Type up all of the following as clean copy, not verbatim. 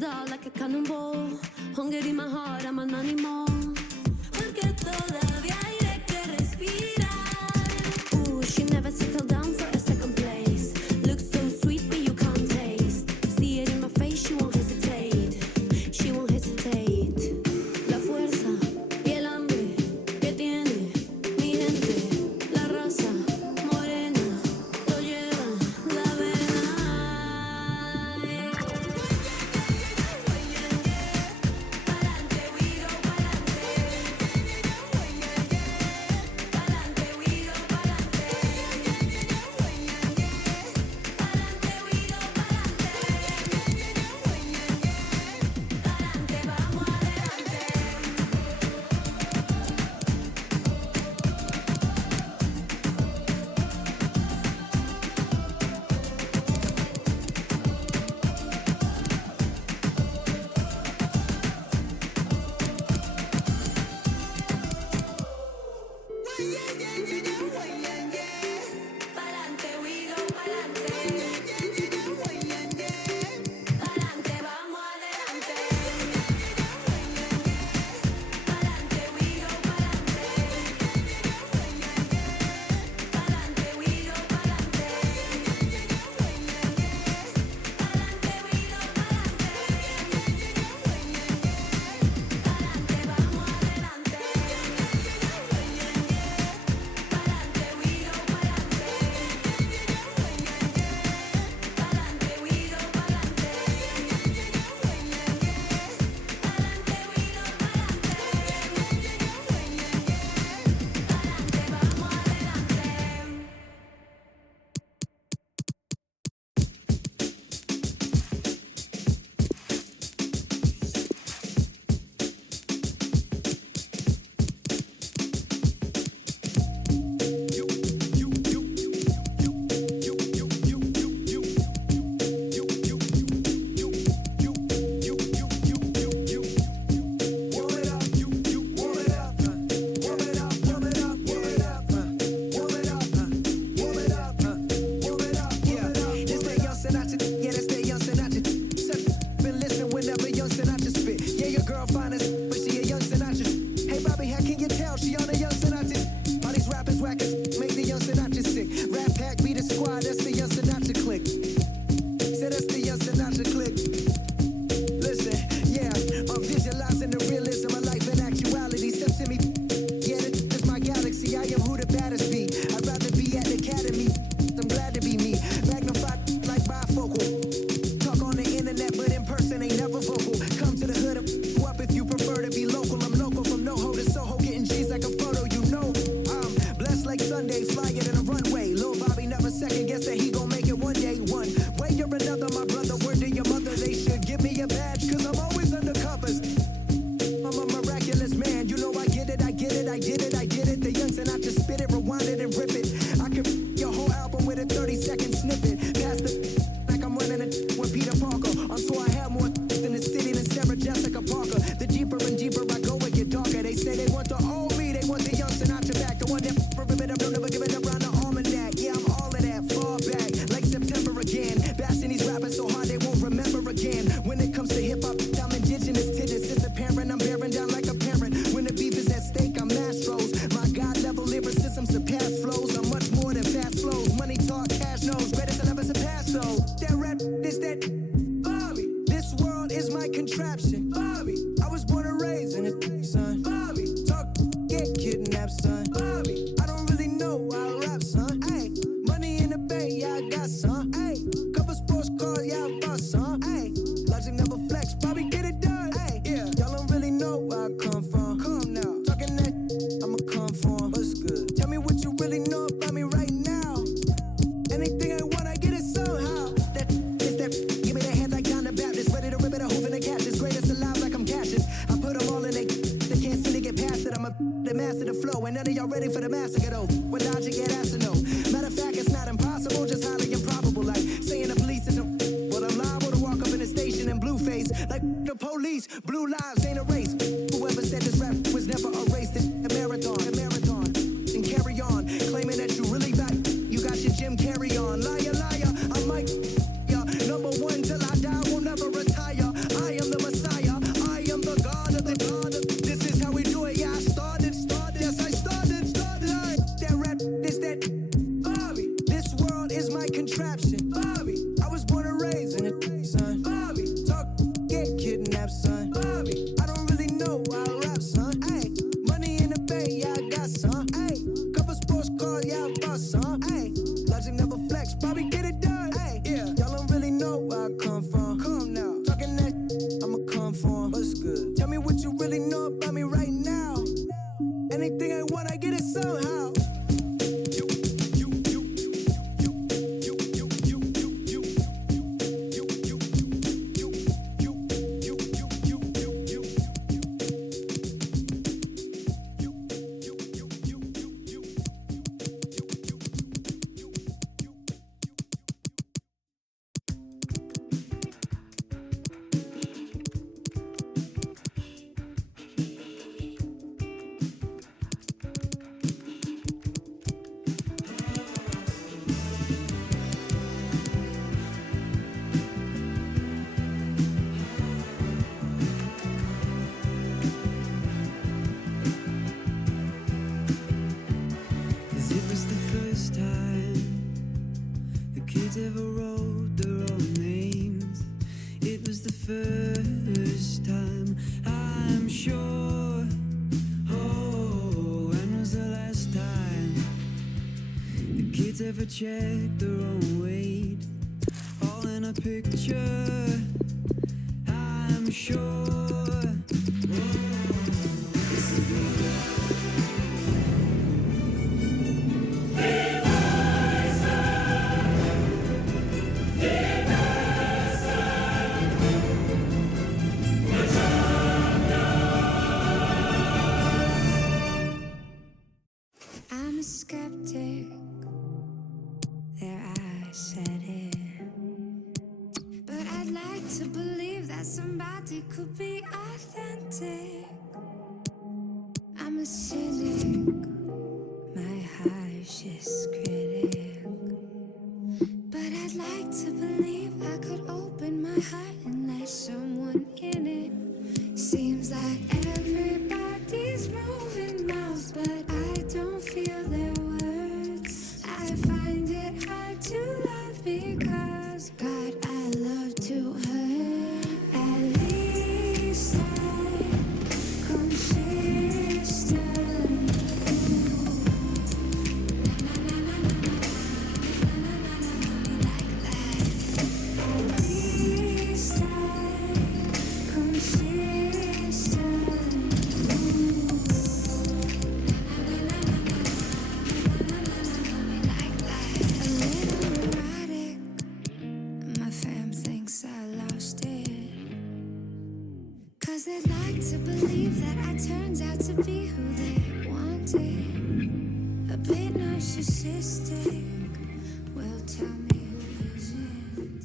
dog like a cannonball. Hunger in my heart, I'm an animal. Porque todavía hay aire que respirar. Ooh, she never settled down for a second place. Looks so sweet, but you can't taste. See it in my face, she won't hesitate. She won't hesitate. La fuerza y el hambre que tiene mi gente. La raza morena lo lleva la vena. Pa'lante we go, pa'lante. Pa'lante we go, pa'lante. Pa'lante we go, pa'lante. Pa'lante, vamos adelante. Pa'lante we go, pa'lante. Pa'lante, vamos adelante. Pa'lante we go, pa'lante. Pa'lante we go, pa'lante. Pa'lante we go, pa'lante. Pa'lante, vamos adelante. Pa'lante we go, pa'lante. Pa'lante we go, pa'lante. Pa'lante we go, pa'lante. Pa'lante, vamos adelante. Carry on, liar, liar. I'm Mike, yeah, number one till I die, will never retire. I rap, son. Bobby, I don't really know why I rap, son. Ay, money in the bank, yeah, I got some. Ay, couple sports cars, yeah, I bought some. Ay, logic never flex, Bobby, get it done. Ay, yeah, y'all don't really know where I come from. Come now, talking that, I'ma come for 'em. What's good? Tell me what you really know about me right now. Anything I want, I get it somehow. Ever wrote their own names. It was the first time, I'm sure. Oh, when was the last time the kids ever checked their own weight? All in a picture, I'm sure. I'm a skeptic, there I said it. But I'd like to believe that somebody could be authentic. I'm a cynic, my harshest critic. But I'd like to believe I could open my heart and let someone in it. Seems like everybody's moving mouths, but I don't feel their words. I find it hard to love because God, I love to hurt. At least I'm consistent. At least I'm consistent. My fam thinks I lost it, 'cause they'd like to believe that I turned out to be who they wanted. A bit narcissistic. Well, tell me who isn't.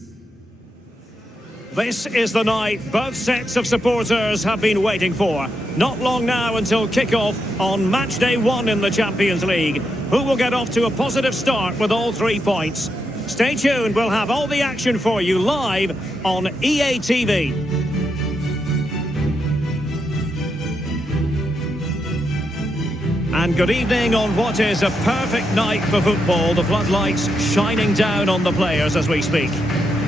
This is the night both sets of supporters have been waiting for. Not long now until kick-off on match day 1 in the Champions League. Who will get off to a positive start with all 3 points? Stay tuned, we'll have all the action for you live on EA TV. And good evening on what is a perfect night for football. The floodlights shining down on the players as we speak.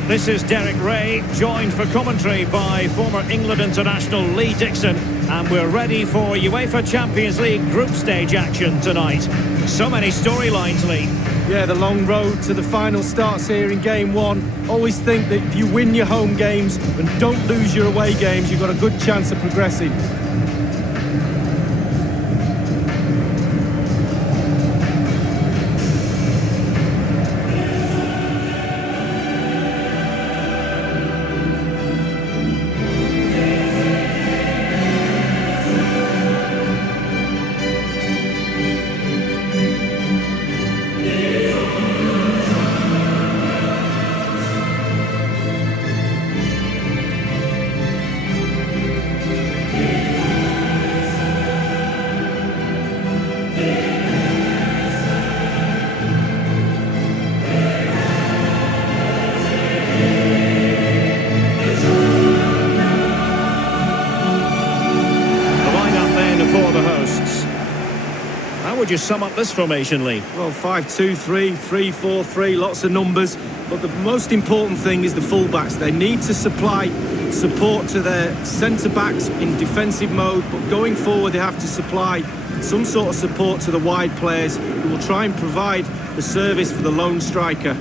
This is Derek Ray, joined for commentary by former England international Lee Dixon, and we're ready for UEFA Champions League group stage action tonight. So many storylines, Lee. Yeah, the long road to the final starts here in game 1. Always think that if you win your home games and don't lose your away games, you've got a good chance of progressing. Would you sum up this formation, Lee? Well, 5-2-3, 3-4-3, lots of numbers. But the most important thing is the fullbacks. They need to supply support to their centre-backs in defensive mode, but going forward they have to supply some sort of support to the wide players who will try and provide the service for the lone striker.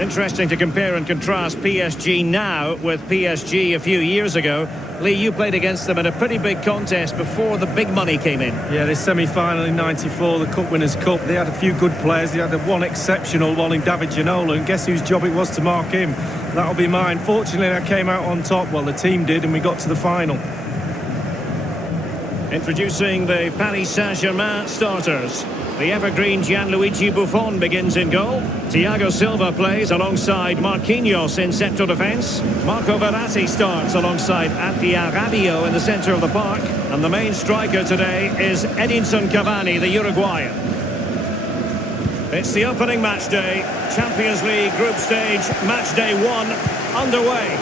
Interesting to compare and contrast PSG now with PSG a few years ago. Lee, you played against them in a pretty big contest before the big money came in. Yeah, the semi-final in '94, the Cup Winners' Cup, they had a few good players. They had one exceptional one in David Ginola, and guess whose job it was to mark him? That'll be mine. Fortunately, I came out on top. Well, the team did, and we got to the final. Introducing the Paris Saint-Germain starters. The evergreen Gianluigi Buffon begins in goal. Thiago Silva plays alongside Marquinhos in central defence. Marco Verratti starts alongside Adrien Rabiot in the centre of the park. And the main striker today is Edinson Cavani, the Uruguayan. It's the opening match day. Champions League group stage, match day 1, underway.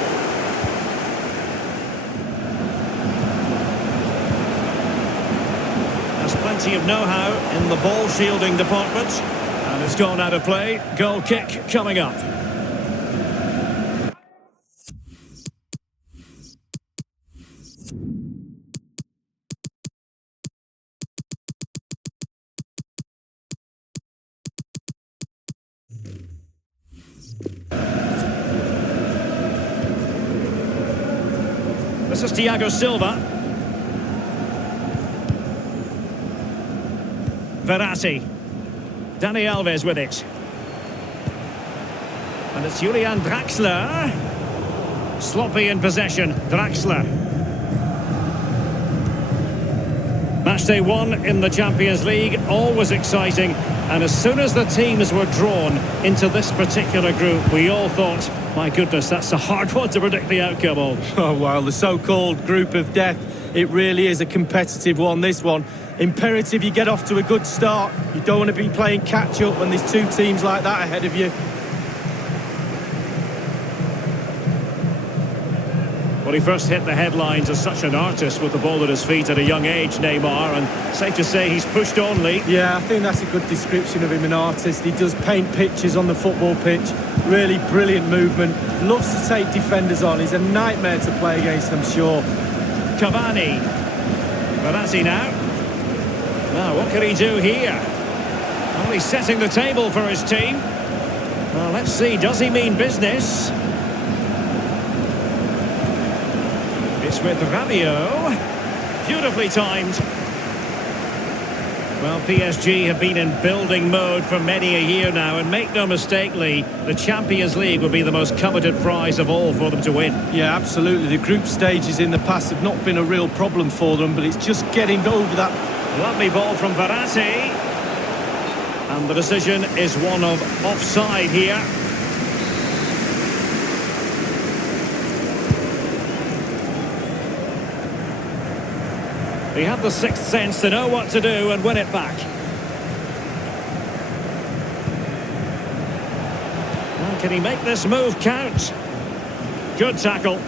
Plenty of know-how in the ball shielding department, and it's gone out of play. Goal kick coming up. This is Thiago Silva. Verratti. Dani Alves with it. And it's Julian Draxler. Sloppy in possession. Draxler. Matchday 1 in the Champions League. Always exciting. And as soon as the teams were drawn into this particular group, we all thought, my goodness, that's a hard one to predict the outcome of. Oh, well, the so-called group of death. It really is a competitive one, this one. Imperative you get off to a good start. You don't want to be playing catch-up when there's two teams like that ahead of you. Well, he first hit the headlines as such an artist with the ball at his feet at a young age, Neymar, and safe to say he's pushed on, Lee. Yeah, I think that's a good description of him, an artist. He does paint pictures on the football pitch. Really brilliant movement. Loves to take defenders on. He's a nightmare to play against, I'm sure. Cavani. Verratti now. Now, what can he do here? Well, he's setting the table for his team. Well, let's see, does he mean business? It's with Rabiot. Beautifully timed. Well, PSG have been in building mode for many a year now, and make no mistake, Lee, the Champions League will be the most coveted prize of all for them to win. Yeah, absolutely. The group stages in the past have not been a real problem for them, but it's just getting over that. Lovely ball from Verratti. And the decision is one of offside here. He had the sixth sense to know what to do and win it back. Well, can he make this move count? Good tackle.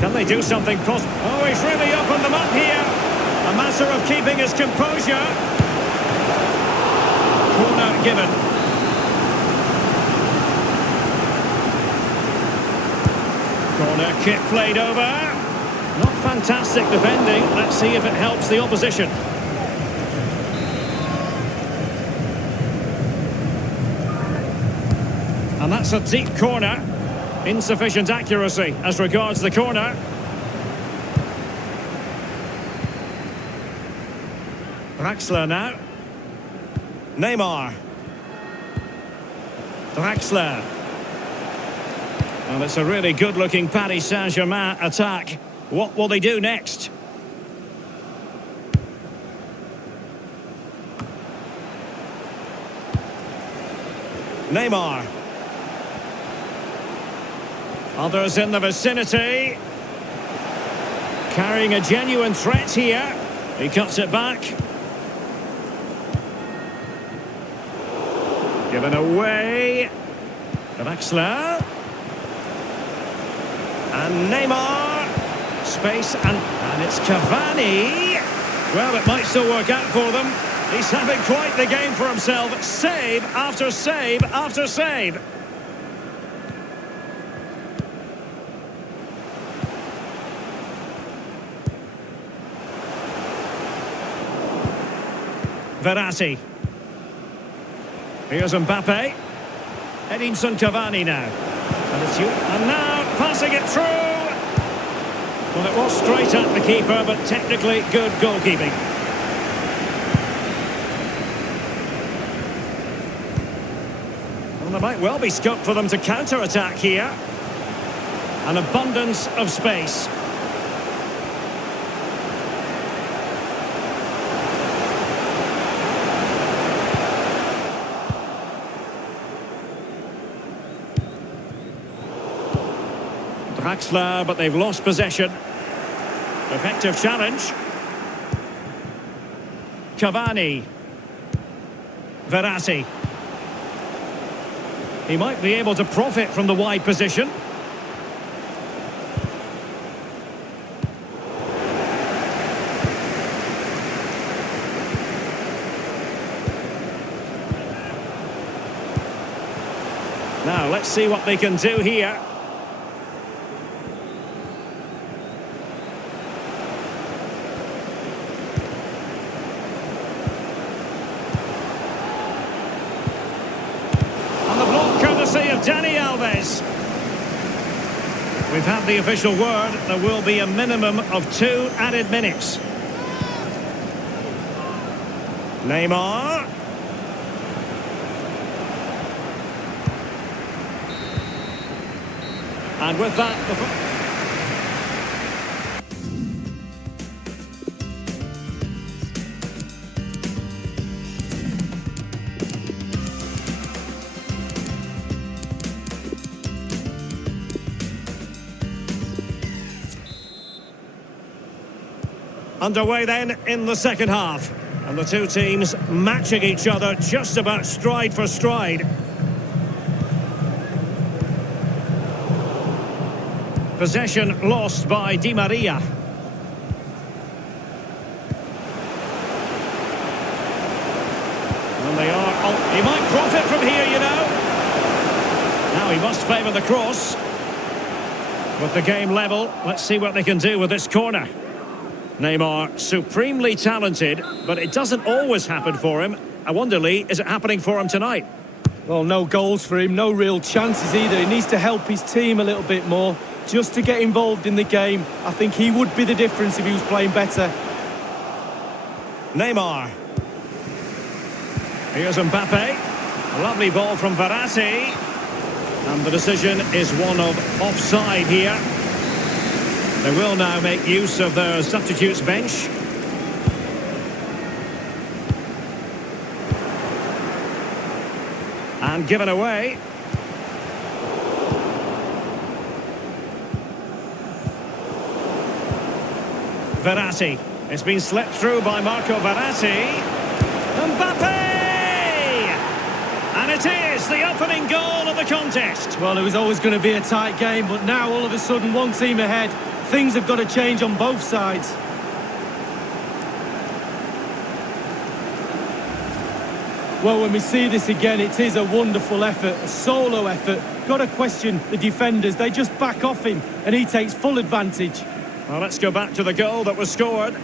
Can they do something positive? Oh, he's really opened them up here. A matter of keeping his composure. Corner given. Corner kick played over. Not fantastic defending. Let's see if it helps the opposition. And that's a deep corner. Insufficient accuracy as regards the corner. Draxler now. Neymar. Draxler. Well, it's a really good-looking Paris Saint-Germain attack. What will they do next? Neymar. Others in the vicinity. Carrying a genuine threat here. He cuts it back. Given away. Draxler. And Neymar. Space and it's Cavani. Well, it might still work out for them. He's having quite the game for himself. Save after save after save. Verratti. Here's Mbappe. Edinson Cavani now. And now passing it through. Well, it was straight at the keeper, but technically good goalkeeping. Well, there might well be scope for them to counter-attack here. An abundance of space. Draxler, but they've lost possession. Effective challenge. Cavani. Verratti. He might be able to profit from the wide position. Now, let's see what they can do here. Dani Alves. We've had the official word. There will be a minimum of 2 added minutes. Neymar. And with that... Underway then in the second half. And the two teams matching each other just about stride for stride. Possession lost by Di Maria. And they are... Oh, he might profit from here, you know. Now he must favour the cross. With the game level, let's see what they can do with this corner. Neymar, supremely talented, but it doesn't always happen for him. I wonder, Lee, is it happening for him tonight? Well, no goals for him, no real chances either. He needs to help his team a little bit more, just to get involved in the game. I think he would be the difference if he was playing better. Neymar. Here's Mbappe. A lovely ball from Verratti. And the decision is one of offside here. They will now make use of their substitutes bench. And given away. Verratti. It's been slipped through by Marco Verratti. Mbappe! And it is the opening goal of the contest. Well, it was always going to be a tight game, but now all of a sudden one team ahead. Things have got to change on both sides. Well, when we see this again, it is a wonderful effort, a solo effort. Got to question the defenders. They just back off him, and he takes full advantage. Well, let's go back to the goal that was scored.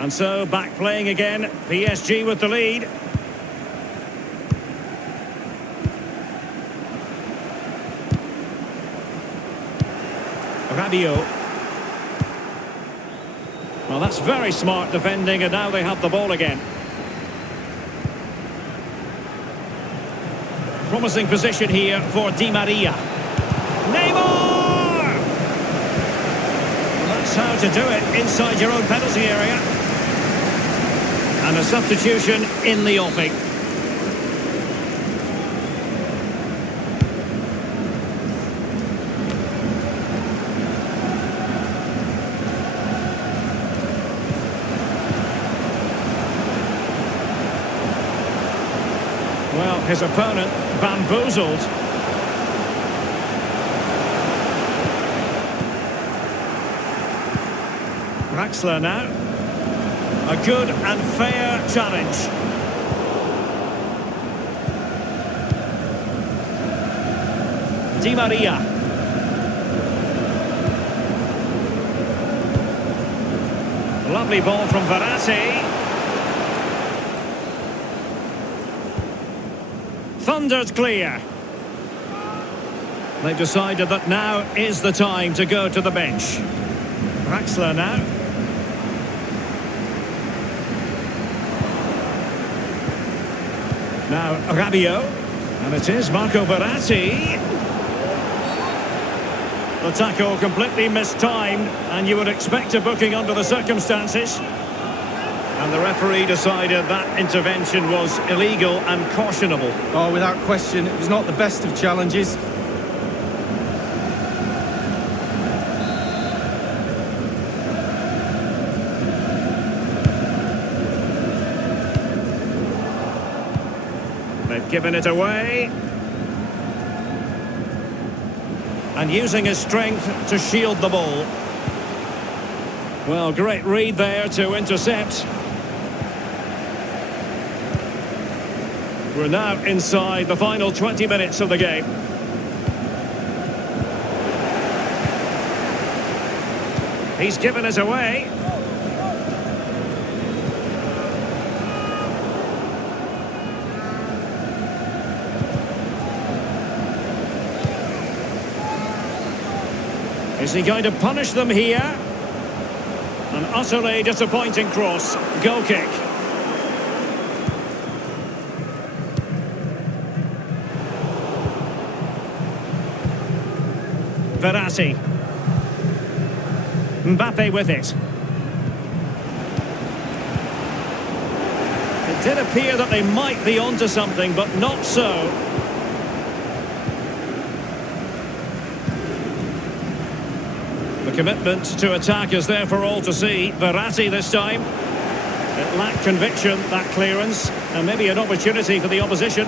And so, back playing again. PSG with the lead. Rabiot. Well, that's very smart defending, and now they have the ball again. Promising position here for Di Maria. Neymar! Well, that's how to do it, inside your own penalty area. And a substitution in the offing. Well, his opponent bamboozled. Draxler now. A good and fair challenge. Di Maria. Lovely ball from Verratti. Thundered clear. They've decided that now is the time to go to the bench. Draxler now. Now Rabiot. And it is Marco Verratti. The tackle completely mistimed, and you would expect a booking under the circumstances. And the referee decided that intervention was illegal and cautionable. Oh, without question, it was not the best of challenges. They've given it away. And using his strength to shield the ball. Well, great read there to intercept. We're now inside the final 20 minutes of the game. He's given it away. Is he going to punish them here? An utterly disappointing cross. Goal kick. Verratti. Mbappe with it. It did appear that they might be onto something, but not so. The commitment to attack is there for all to see. Verratti this time. It lacked conviction, that clearance, and maybe an opportunity for the opposition.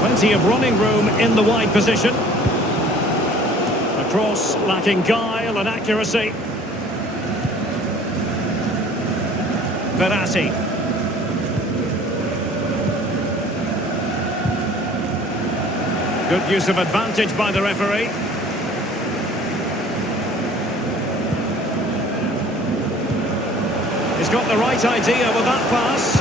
Plenty of running room in the wide position. A cross lacking guile and accuracy. Verratti. Good use of advantage by the referee. He's got the right idea with that pass.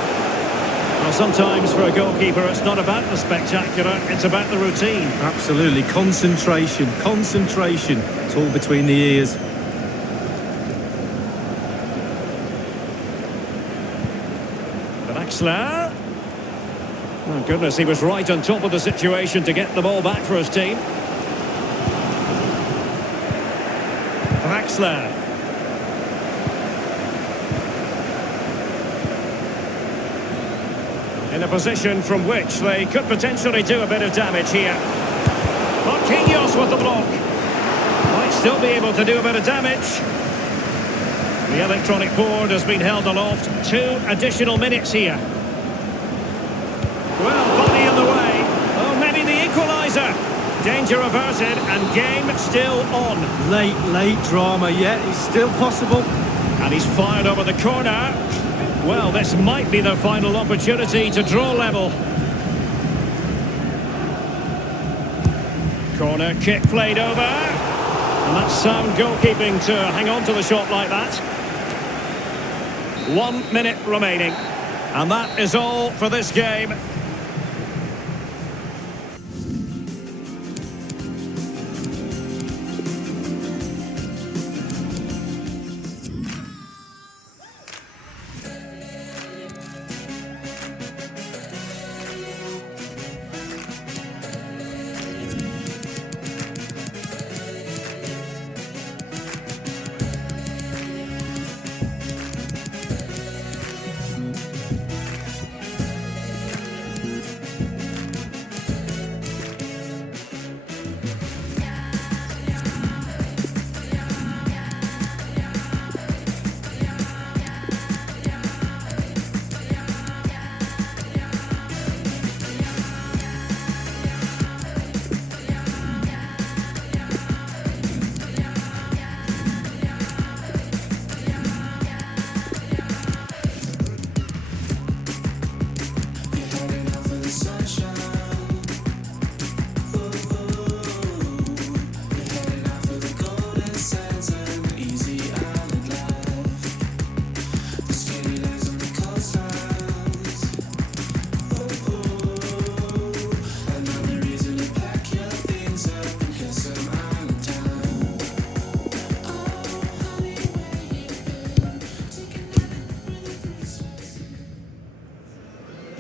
Well, sometimes for a goalkeeper it's not about the spectacular, it's about the routine. Absolutely, concentration. It's all between the ears. Draxler. Oh goodness, he was right on top of the situation to get the ball back for his team. Draxler. In a position from which they could potentially do a bit of damage here. Marquinhos with the block. Might still be able to do a bit of damage. The electronic board has been held aloft. 2 additional minutes here. Well, body in the way. Oh, maybe the equaliser. Danger averted and game still on. Late drama, yet it's still possible. And he's fired over the corner. Well, this might be their final opportunity to draw level. Corner kick played over. And that's sound goalkeeping to hang on to the shot like that. 1 minute remaining. And that is all for this game.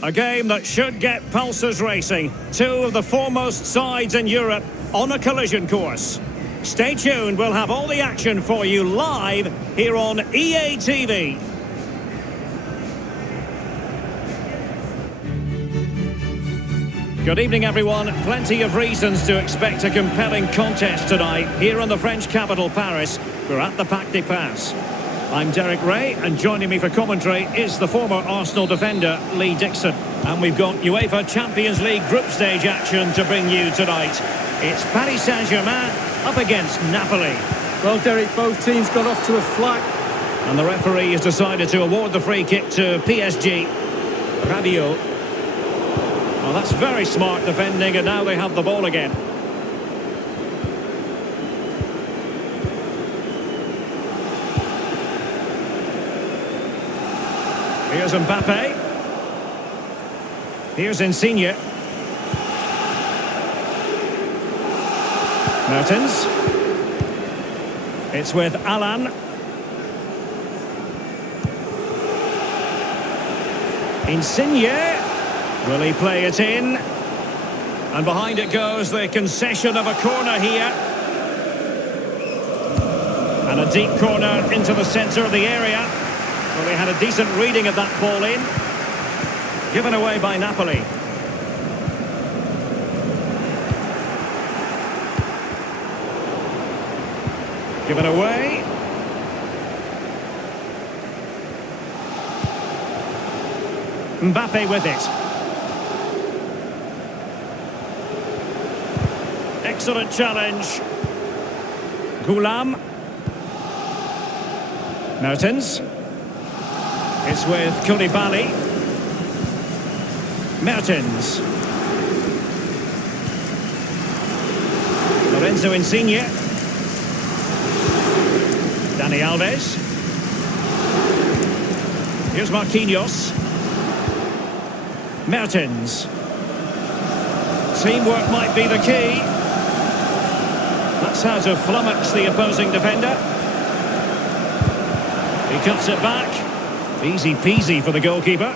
A game that should get pulses racing. Two of the foremost sides in Europe on a collision course. Stay tuned, we'll have all the action for you live here on EA TV. Good evening, everyone. Plenty of reasons to expect a compelling contest tonight here in the French capital, Paris. We're at the Parc des Princes. I'm Derek Ray, and joining me for commentary is the former Arsenal defender, Lee Dixon. And we've got UEFA Champions League group stage action to bring you tonight. It's Paris Saint-Germain up against Napoli. Well, Derek, both teams got off to a flat. And the referee has decided to award the free kick to PSG. Rabiot. Well, that's very smart defending, and now they have the ball again. Here's Mbappe. Here's Insigne. Mertens. It's with Alan. Insigne. Will he play it in? And behind it goes the concession of a corner here. And a deep corner into the centre of the area. Well, they had a decent reading of that ball in. Given away by Napoli. Given away. Mbappe with it. Excellent challenge. Goulam. Mertens. It's with Koulibaly. Mertens. Lorenzo Insigne. Dani Alves. Here's Marquinhos. Mertens. Teamwork might be the key. That's how to flummox the opposing defender. He cuts it back. Easy peasy for the goalkeeper.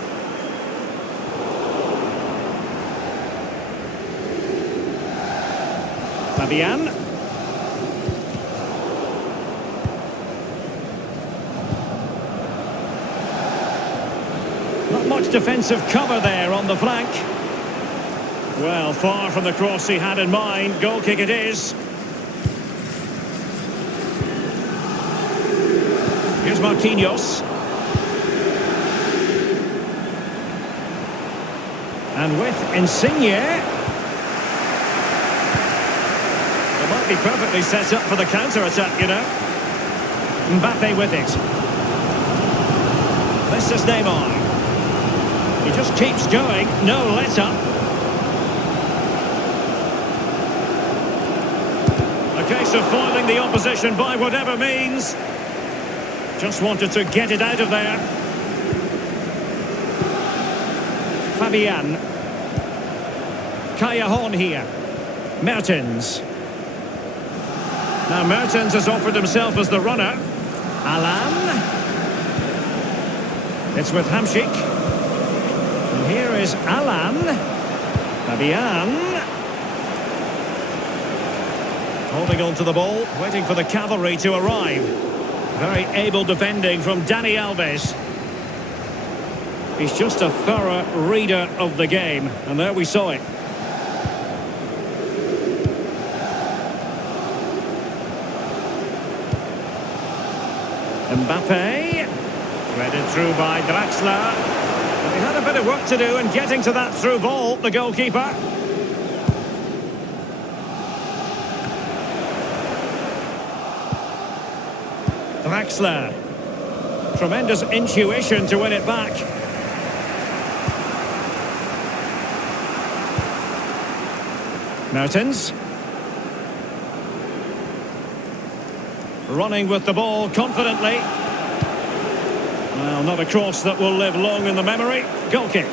Fabian. Not much defensive cover there on the flank. Well, far from the cross he had in mind. Goal kick it is. Here's Marquinhos. And with Insigne. It might be perfectly set up for the counter-attack, you know. Mbappe with it. This is Neymar. He just keeps going, no let-up. A case of foiling the opposition by whatever means. Just wanted to get it out of there. Fabian. Callejon here. Mertens. Now Mertens has offered himself as the runner. Alan. It's with Hamsik. And here is Alan. Fabian. Holding on to the ball, waiting for the cavalry to arrive. Very able defending from Dani Alves. He's just a thorough reader of the game. And there we saw it. Mbappe. Threaded through by Draxler. But he had a bit of work to do in getting to that through ball, the goalkeeper. Draxler. Tremendous intuition to win it back. Mertens. Running with the ball confidently. Well, not a cross that will live long in the memory. Goal kick.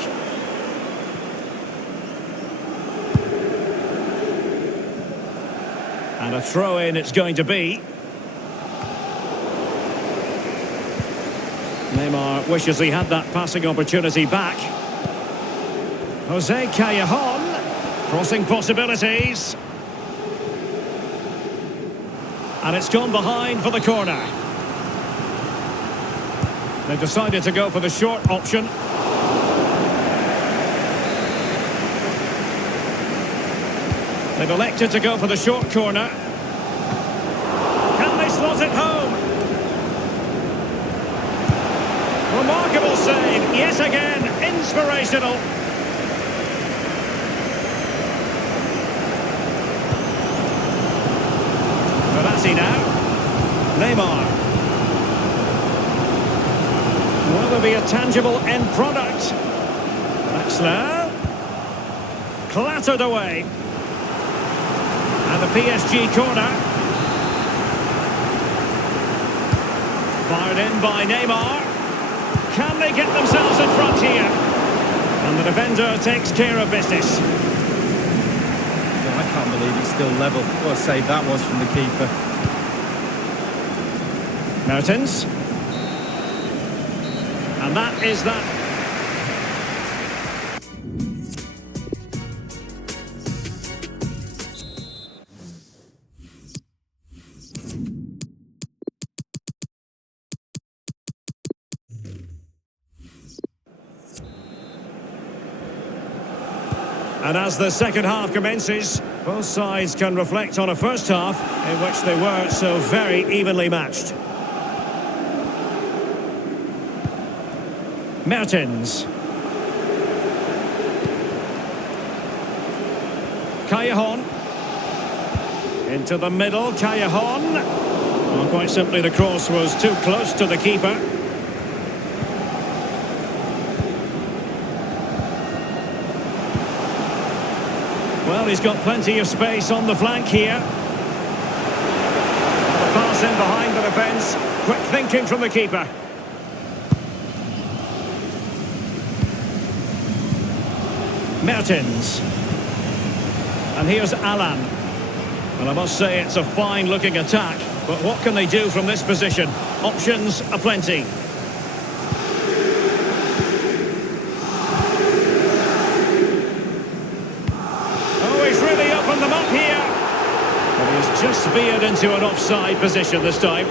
And a throw-in it's going to be. Neymar wishes he had that passing opportunity back. Jose Callejon, crossing possibilities. And it's gone behind for the corner. They've decided to go for the short option. They've elected to go for the short corner. Can they slot it home? Remarkable save, yet again, inspirational. Verratti now. Neymar. Will there be a tangible end product? Draxler. Clattered away. And the PSG corner. Fired in by Neymar. Can they get themselves in front here? And the defender takes care of business. I can't believe it's still level. What a save that was from the keeper. Mertens. And that is that. And as the second half commences, both sides can reflect on a first half in which they were so very evenly matched. Mertens. Callejon. Into the middle, Callejon. Well, quite simply the cross was too close to the keeper. Well, he's got plenty of space on the flank here. The pass in behind the defence. Quick thinking from the keeper. Mertens. And here's Alan. And I must say it's a fine-looking attack. But what can they do from this position? Options aplenty. Them up here, but he's just veered into an offside position this time.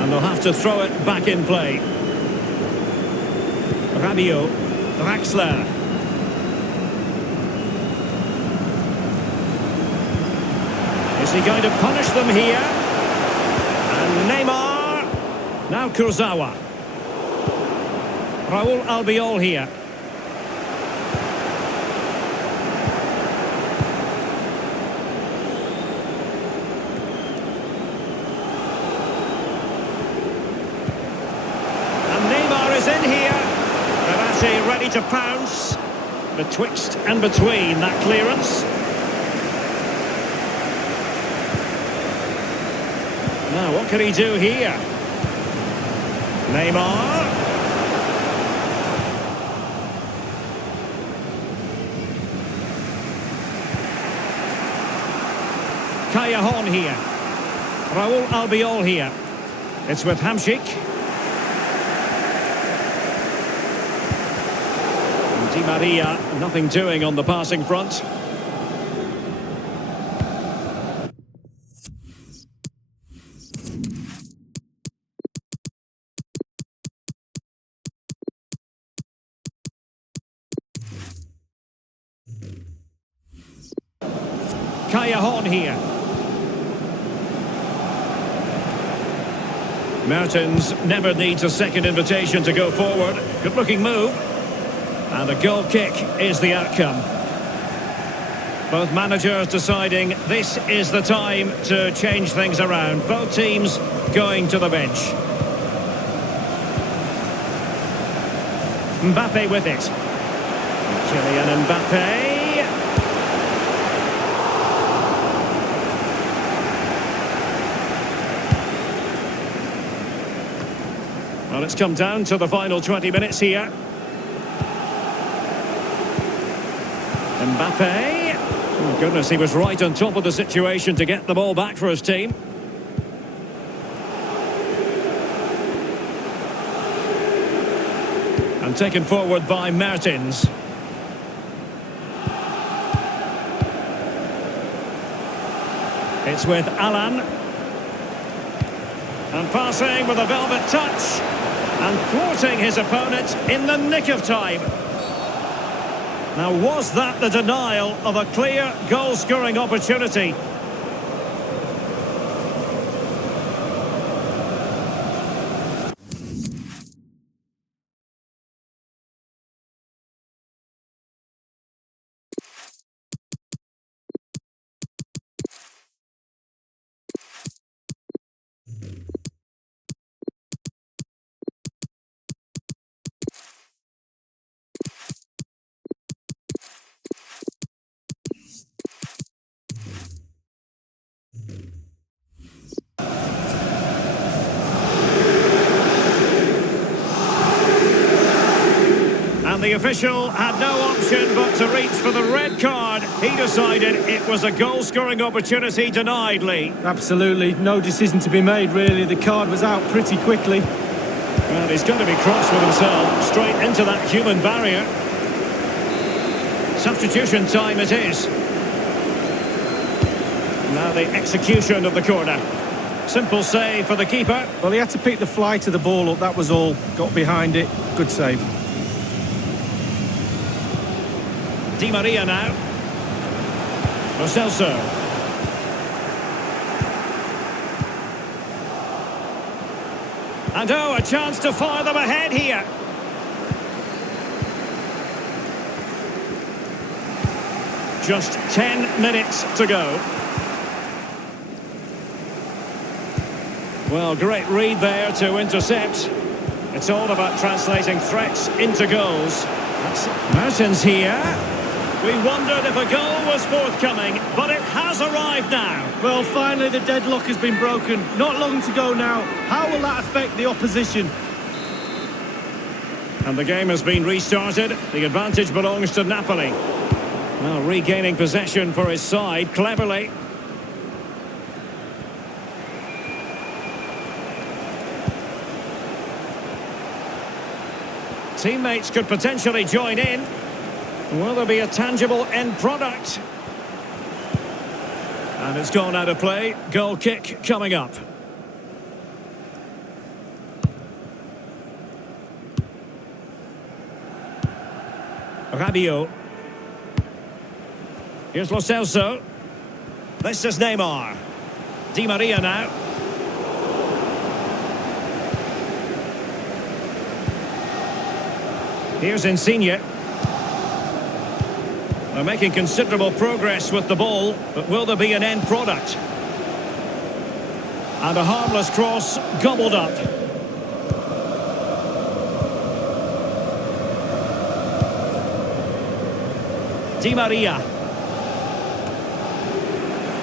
And they'll have to throw it back in play. Rabiot, Draxler. Is he going to punish them here? And Neymar. Now Kurzawa. Raul Albiol here. And Neymar is in here. Verratti ready to pounce. Betwixt and between that clearance. Now what can he do here? Neymar. Callejon here. Raul Albiol here. It's with Hamšík. Di Maria, nothing doing on the passing front. Callejon here. Mertens never needs a second invitation to go forward. Good looking move. And a goal kick is the outcome. Both managers deciding this is the time to change things around. Both teams going to the bench. Mbappe with it. Kylian Mbappe. Well, it's come down to the final 20 minutes here. Mbappe. Oh, goodness, he was right on top of the situation to get the ball back for his team. And taken forward by Mertens. It's with Alan. And passing with a velvet touch. And thwarting his opponent in the nick of time. Now, was that the denial of a clear goal-scoring opportunity? And the official had no option but to reach for the red card. He decided it was a goal-scoring opportunity denied, Lee. Absolutely, no decision to be made, really. The card was out pretty quickly. And he's going to be cross with himself, straight into that human barrier. Substitution time it is. Now the execution of the corner. Simple save for the keeper. Well, he had to pick the flight of the ball up, that was all. Got behind it, good save. Di Maria now. Lo Celso. And oh, a chance to fire them ahead here. Just 10 minutes to go. Well, great read there to intercept. It's all about translating threats into goals. That's Mertens here. We wondered if a goal was forthcoming, but it has arrived now. Well, finally the deadlock has been broken. Not long to go now. How will that affect the opposition? And the game has been restarted. The advantage belongs to Napoli. Well, regaining possession for his side cleverly. Teammates could potentially join in. Will there be a tangible end product? And it's gone out of play. Goal kick coming up. Rabiot. Here's Lo Celso. This is Neymar. Di Maria now. Here's Insigne. They're making considerable progress with the ball, but will there be an end product? And a harmless cross gobbled up. Di Maria.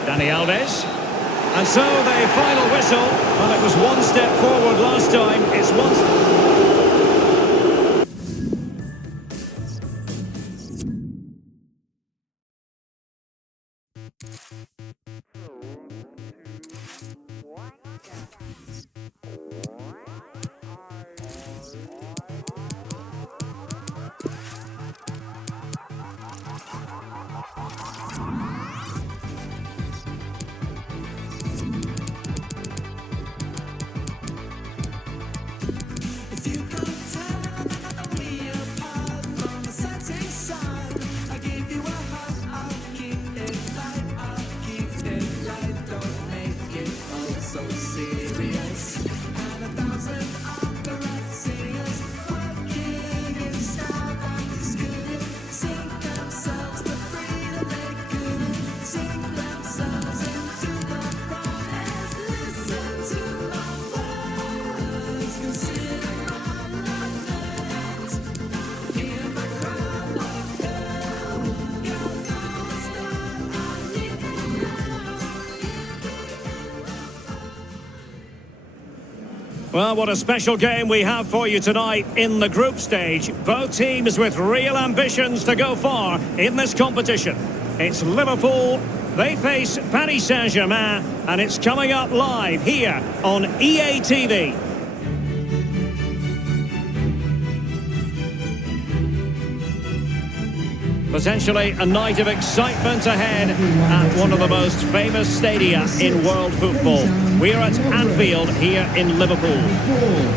Dani Alves. And so the final whistle. Well, it was one step forward last time. It's one... Well, what a special game we have for you tonight in the group stage. Both teams with real ambitions to go far in this competition. It's Liverpool, they face Paris Saint-Germain, and it's coming up live here on EA TV. Potentially a night of excitement ahead at one of the most famous stadia in world football. We are at Anfield here in Liverpool.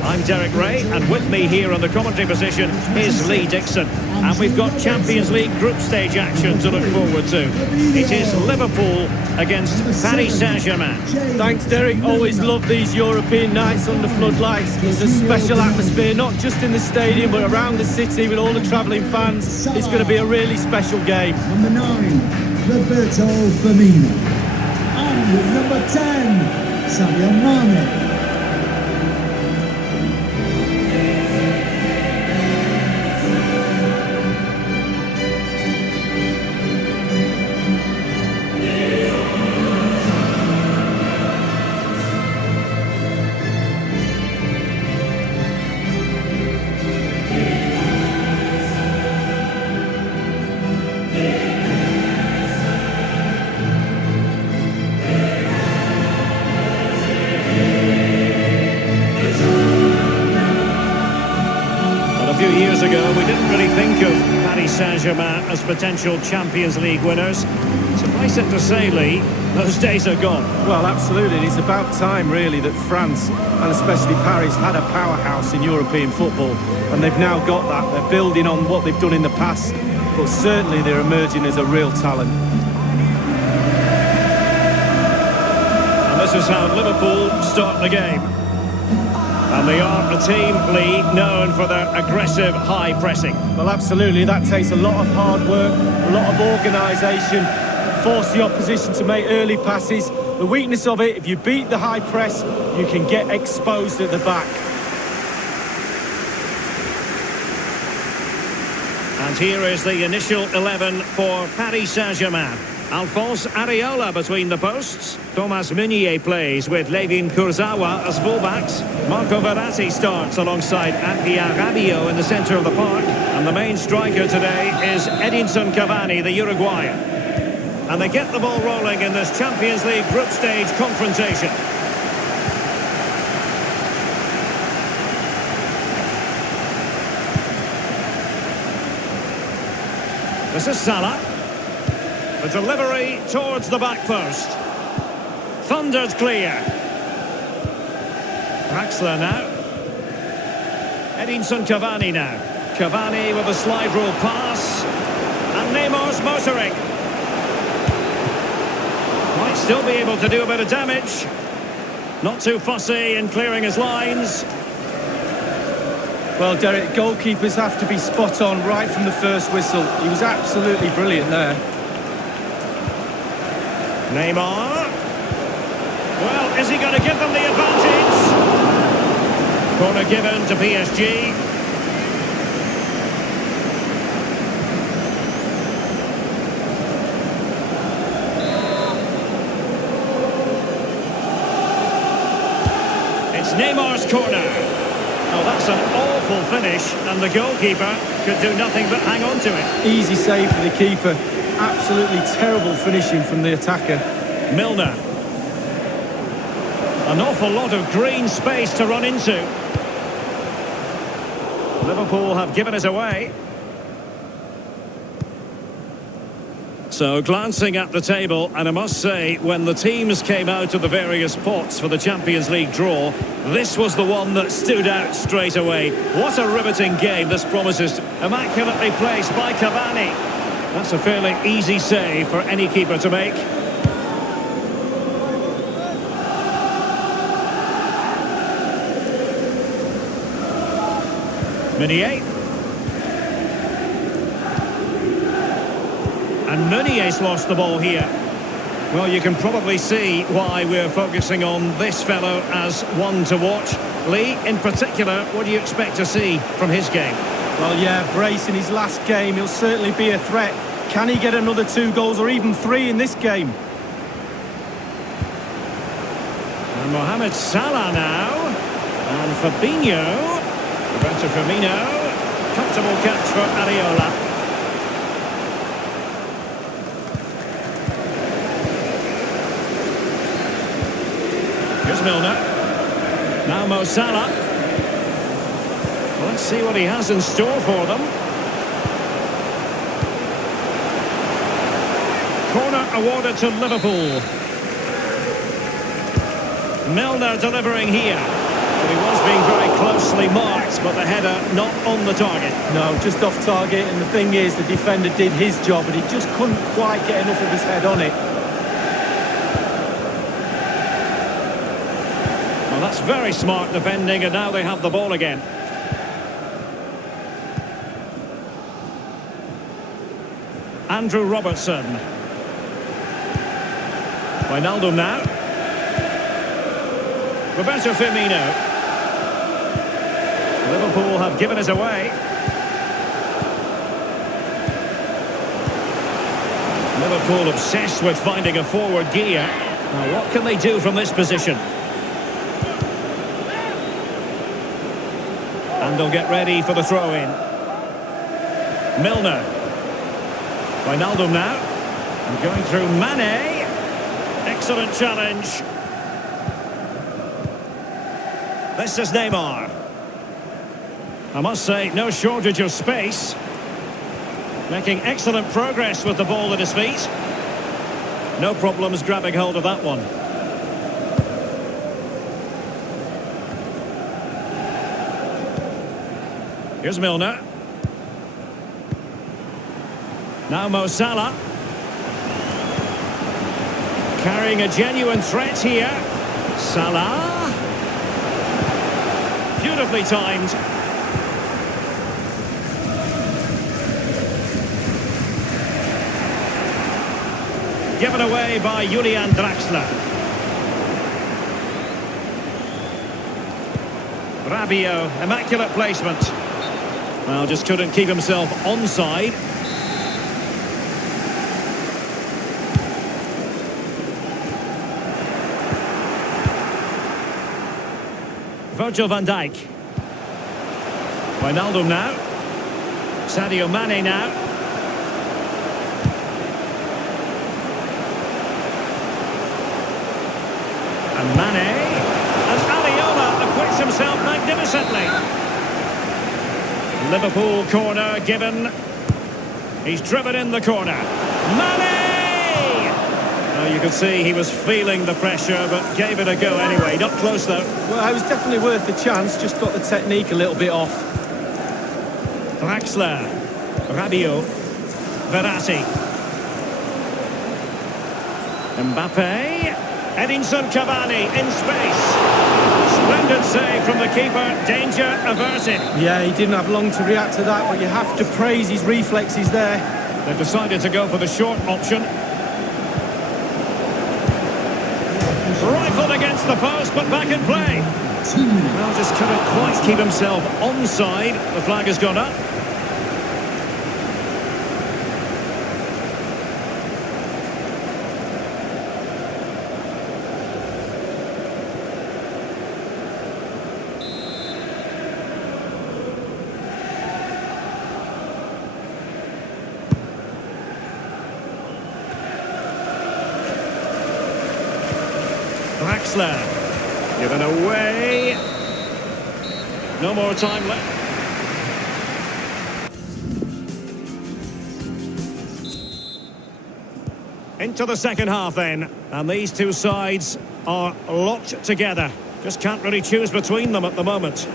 I'm Derek Ray, and with me here on the commentary position is Lee Dixon. And we've got Champions League group stage action to look forward to. It is Liverpool against Paris Saint-Germain. Thanks, Derek. Always love these European nights under floodlights. It's a special atmosphere, not just in the stadium, but around the city with all the travelling fans. It's going to be a really special game. Number 9, Roberto Firmino. And number 10, Sadio Mane. A few years ago, we didn't really think of Paris Saint-Germain as potential Champions League winners. Suffice it to say, Lee, those days are gone. Well, absolutely. It's about time, really, that France, and especially Paris, had a powerhouse in European football. And they've now got that. They're building on what they've done in the past. But certainly they're emerging as a real talent. And this is how Liverpool start the game. And they are a team, Lee, known for their aggressive high pressing. Well, absolutely. That takes a lot of hard work, a lot of organisation, force the opposition to make early passes. The weakness of it, if you beat the high press, you can get exposed at the back. And here is the initial 11 for Paris Saint-Germain. Alphonse Areola between the posts. Thomas Meunier plays with Layvin Kurzawa as fullbacks. Marco Verratti starts alongside Adrien Rabiot in the centre of the park. And the main striker today is Edinson Cavani, the Uruguayan. And they get the ball rolling in this Champions League group stage confrontation. This is Salah. The delivery towards the back post. Thundered clear. Draxler now. Edinson Cavani now. Cavani with a slide rule pass. And Neymar's motoring. Might still be able to do a bit of damage. Not too fussy in clearing his lines. Well, Derek, goalkeepers have to be spot on right from the first whistle. He was absolutely brilliant there. Neymar. Well, is he going to give them the advantage? Corner given to PSG. It's Neymar's corner. Oh, that's an awful finish, and the goalkeeper could do nothing but hang on to it. Easy save for the keeper. Absolutely terrible finishing from the attacker. Milner. An awful lot of green space to run into. Liverpool have given it away. So glancing at the table, and I must say, when the teams came out of the various pots for the Champions League draw, this was the one that stood out straight away. What a riveting game this promises. Immaculately placed by Cavani. That's a fairly easy save for any keeper to make. Meunier. And Meunier's lost the ball here. Well, you can probably see why we're focusing on this fellow as one to watch. Lee, in particular, what do you expect to see from his game? Well, yeah, brace in his last game. He'll certainly be a threat. Can he get another 2 goals or even 3 in this game? And Mohamed Salah now. And Fabinho. Roberto Firmino. Comfortable catch for Areola. Here's Milner. Now Mo Salah. Let's see what he has in store for them. awarded to Liverpool. Milner delivering here. But he was being very closely marked, but the header not on the target. No, just off target, and the thing is, the defender did his job, but he just couldn't quite get enough of his head on it. Well, that's very smart defending, and now they have the ball again. Andrew Robertson. Wijnaldum now. Roberto Firmino. Liverpool have given us away. Liverpool obsessed with finding a forward gear. Now, what can they do from this position? And they'll get ready for the throw-in. Milner. Wijnaldum now. And going through Mane. Excellent challenge. This is Neymar. I must say, no shortage of space. Making excellent progress with the ball at his feet. No problems grabbing hold of that one. Here's Milner. Now Mo Salah. Carrying a genuine threat here. Salah. Beautifully timed. Given away by Julian Draxler. Rabiot, immaculate placement. Well, just couldn't keep himself onside. Virgil van Dijk. Wijnaldum now. Sadio Mane now. And Mane. And Aliola acquits himself magnificently. Liverpool corner given. He's driven in the corner. Mane! Oh, you could see he was feeling the pressure, but gave it a go anyway. Not close, though. Well, it was definitely worth the chance, just got the technique a little bit off. Draxler. Rabiot. Verratti. Mbappe. Edinson Cavani in space. Splendid save from the keeper. Danger averted. Yeah, he didn't have long to react to that, but you have to praise his reflexes there. They've decided to go for the short option. Rifled against the post, but back in play. Well, just couldn't quite keep himself onside. The flag has gone up. Draxler, given away. No more time left. Into the second half then, and these two sides are locked together. Just can't really choose between them at the moment.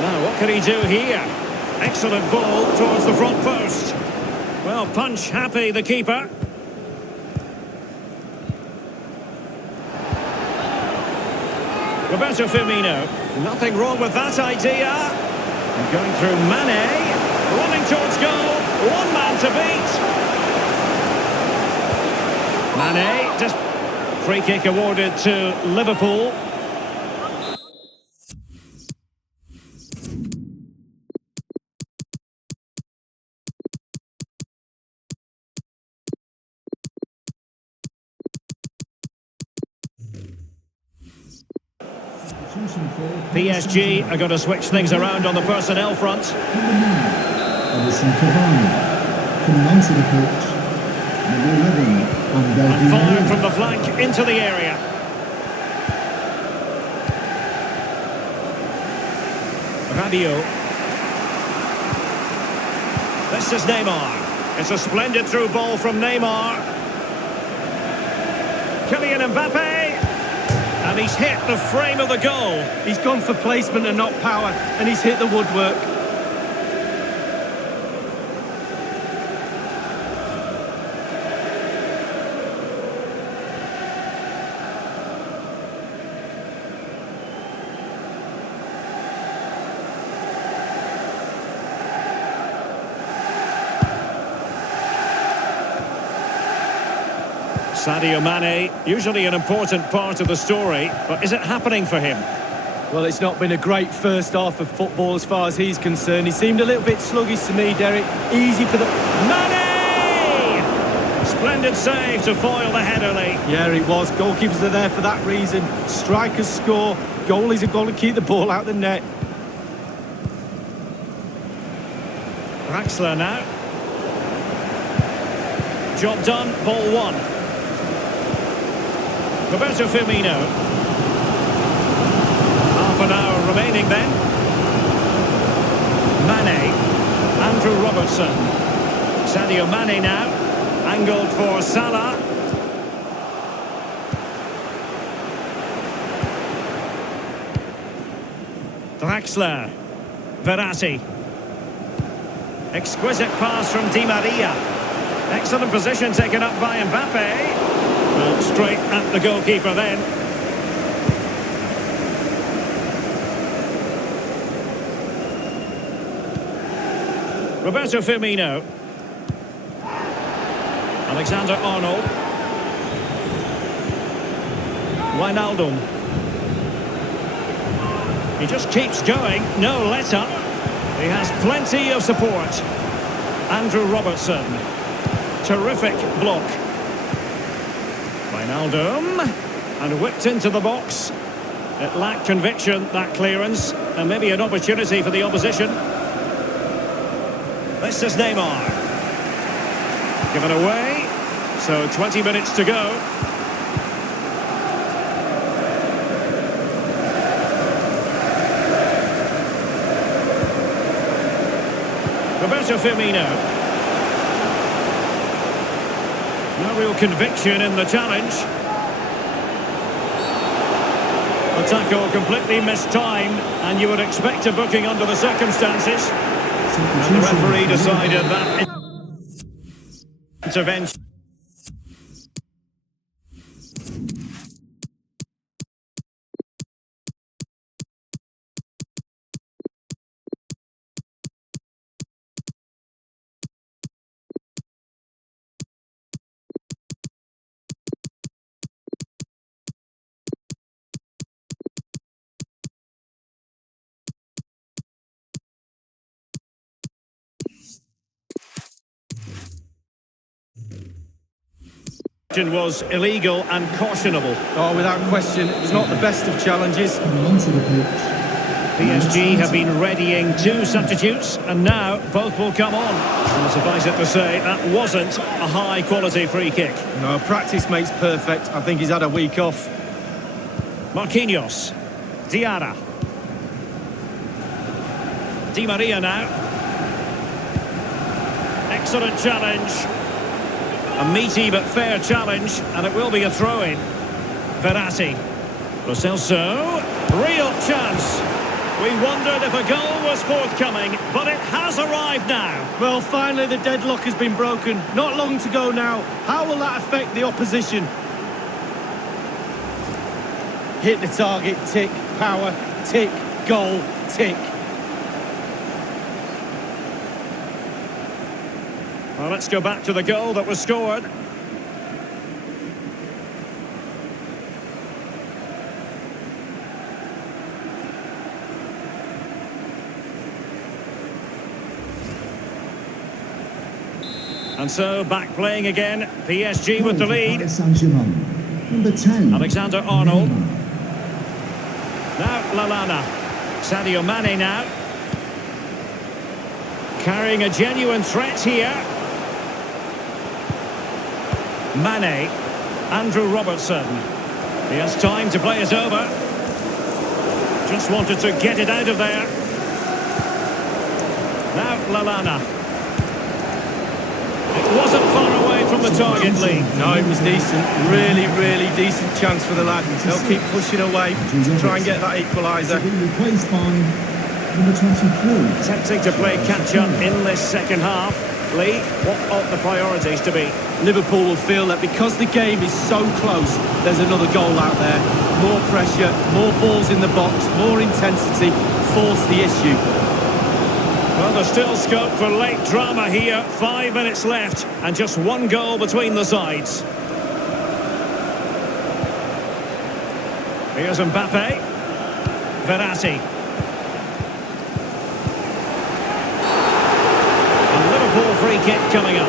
Now, what can he do here? Excellent ball towards the front post. Well, punch happy, the keeper. Roberto Firmino. Nothing wrong with that idea. And going through Mane. Running towards goal. One man to beat. Mane, just free kick awarded to Liverpool. PSG are going to switch things around on the personnel front. Number 9, Edinson Cavani. Coming onto the pitch, number 11, And fired from the flank into the area. Rabiot. This is Neymar. It's a splendid through ball from Neymar. Kylian Mbappe. And he's hit the frame of the goal. He's gone for placement and not power, and he's hit the woodwork. Sadio Mane, usually an important part of the story, but is it happening for him? Well, it's not been a great first half of football as far as he's concerned. He seemed a little bit sluggish to me, Derek. Easy for the... Mane! Splendid save to foil the header, Lee. Yeah, it was. Goalkeepers are there for that reason. Strikers score. Goalies have got to keep the ball out of the net. Draxler now. Job done, ball one. Roberto Firmino. Half an hour remaining then. Mane. Andrew Robertson. Sadio Mane now. Angled for Salah. Draxler. Verratti. Exquisite pass from Di Maria. Excellent position taken up by Mbappe. Well, straight at the goalkeeper then. Roberto Firmino. Alexander-Arnold. Wijnaldum. He just keeps going, no let up. He has plenty of support. Andrew Robertson. Terrific block. Wijnaldum. And whipped into the box. It lacked conviction, that clearance. And maybe an opportunity for the opposition. This is Neymar. Given away. So 20 minutes to go. Roberto Firmino. No real conviction in the challenge. The tackle completely mistimed, and you would expect a booking under the circumstances. And the referee decided that intervention. Was illegal and cautionable. Oh, without question, it was not the best of challenges. Coming onto the pitch. PSG have been readying two substitutes, and now both will come on. And suffice it to say, that wasn't a high-quality free kick. No, practice makes perfect. I think he's had a week off. Marquinhos. Diarra. Di Maria now. Excellent challenge. A meaty but fair challenge, and it will be a throw-in. Verratti. Lo Celso. Real chance. We wondered if a goal was forthcoming, but it has arrived now. Well, finally the deadlock has been broken. Not long to go now. How will that affect the opposition? Hit the target, tick. Power, tick. Goal, tick. Well, let's go back to the goal that was scored. And so, back playing again. PSG with the lead. Paris Saint-Germain. Number 10. Alexander-Arnold. Now, Lallana. Sadio Mane now. Carrying a genuine threat here. Mane. Andrew Robertson. He has time to play it over. Just wanted to get it out of there. Now Lallana. It wasn't far away from the target, Lee. No, it was decent. Really, really decent chance for the lad. They'll keep pushing away to try and get that equaliser. Being replaced by number 23. Tempting to play catch-up in this second half. Lee, what ought the priorities to be? Liverpool will feel that because the game is so close, there's another goal out there. More pressure, more balls in the box, more intensity, force the issue. Well, there's still scope for late drama here. 5 minutes left and just one goal between the sides. Here's Mbappe. Verratti. And Liverpool free kick coming up.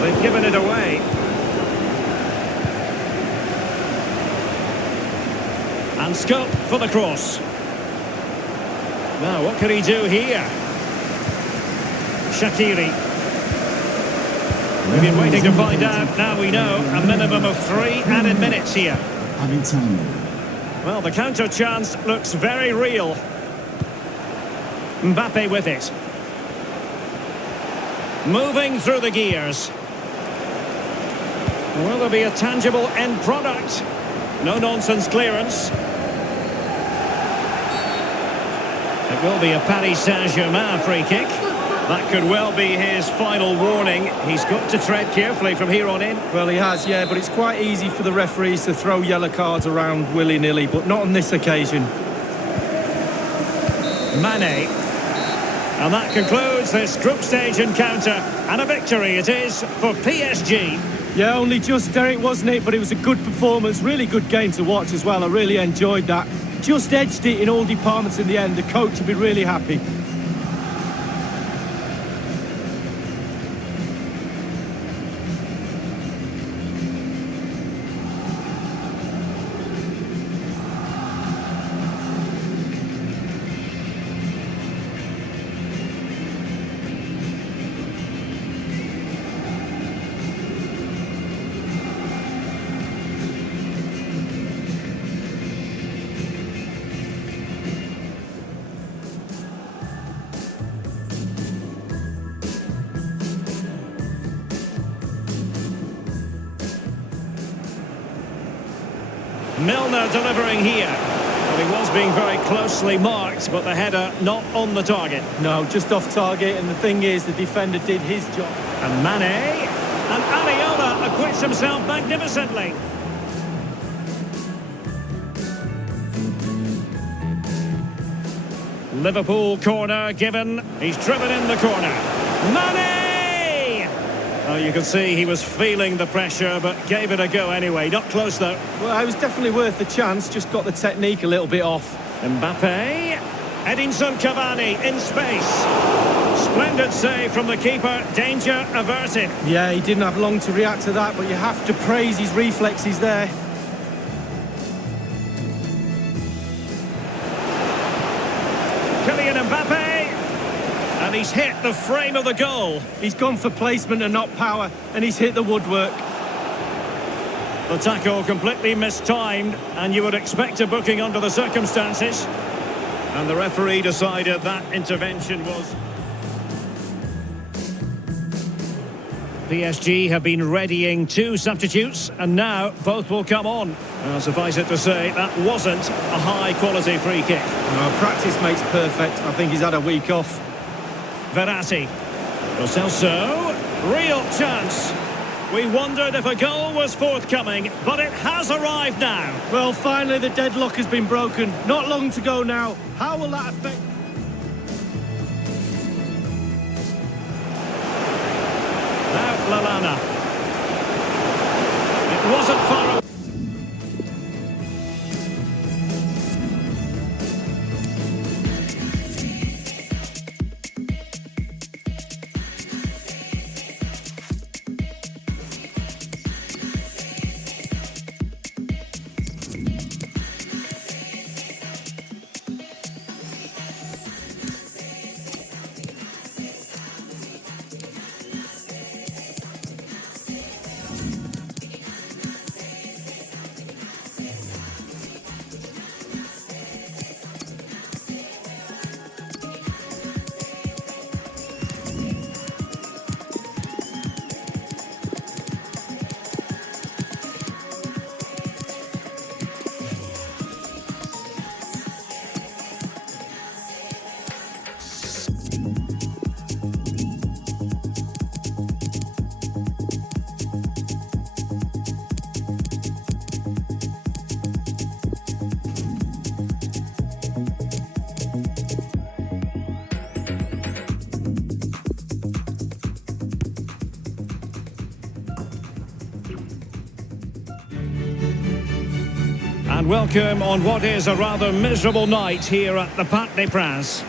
They've given it away. And scope for the cross. Now, what can he do here? Sekali. We've been waiting to find out. Now we know a minimum of 3 added minutes here. Added time. Well, the counter chance looks very real. Mbappe with it. Moving through the gears. Will there be a tangible end product? No-nonsense clearance. It will be a Paris Saint-Germain free kick. That could well be his final warning. He's got to tread carefully from here on in. Well, he has, yeah, but it's quite easy for the referees to throw yellow cards around willy-nilly, but not on this occasion. Mane. And that concludes this group stage encounter. And a victory it is for PSG. Yeah, only just, Derek, wasn't it? But it was a good performance, really good game to watch as well. I really enjoyed that. Just edged it in all departments in the end. The coach will be really happy. Milner delivering here. Well, he was being very closely marked, but the header not on the target. No, just off target, and the thing is, the defender did his job. And Mane. And Areola acquits himself magnificently. Liverpool corner given. He's driven in the corner. Mane! Oh, you can see he was feeling the pressure, but gave it a go anyway. Not close, though. Well, it was definitely worth the chance, just got the technique a little bit off. Mbappe. Edinson Cavani in space. Splendid save from the keeper. Danger averted. Yeah, he didn't have long to react to that, but you have to praise his reflexes there. Kylian Mbappe. And he's hit the frame of the goal. He's gone for placement and not power, and he's hit the woodwork. The tackle completely mistimed, and you would expect a booking under the circumstances. And the referee decided that intervention was... PSG have been readying 2 substitutes, and now both will come on. Suffice it to say, that wasn't a high-quality free kick. Practice makes perfect. I think he's had a week off. Verratti. Lo Celso. Real chance. We wondered if a goal was forthcoming, but it has arrived now. Well, finally the deadlock has been broken. Not long to go now. How will that affect... Now Lallana. It wasn't far away. welcome on what is a rather miserable night here at the Parc des Princes.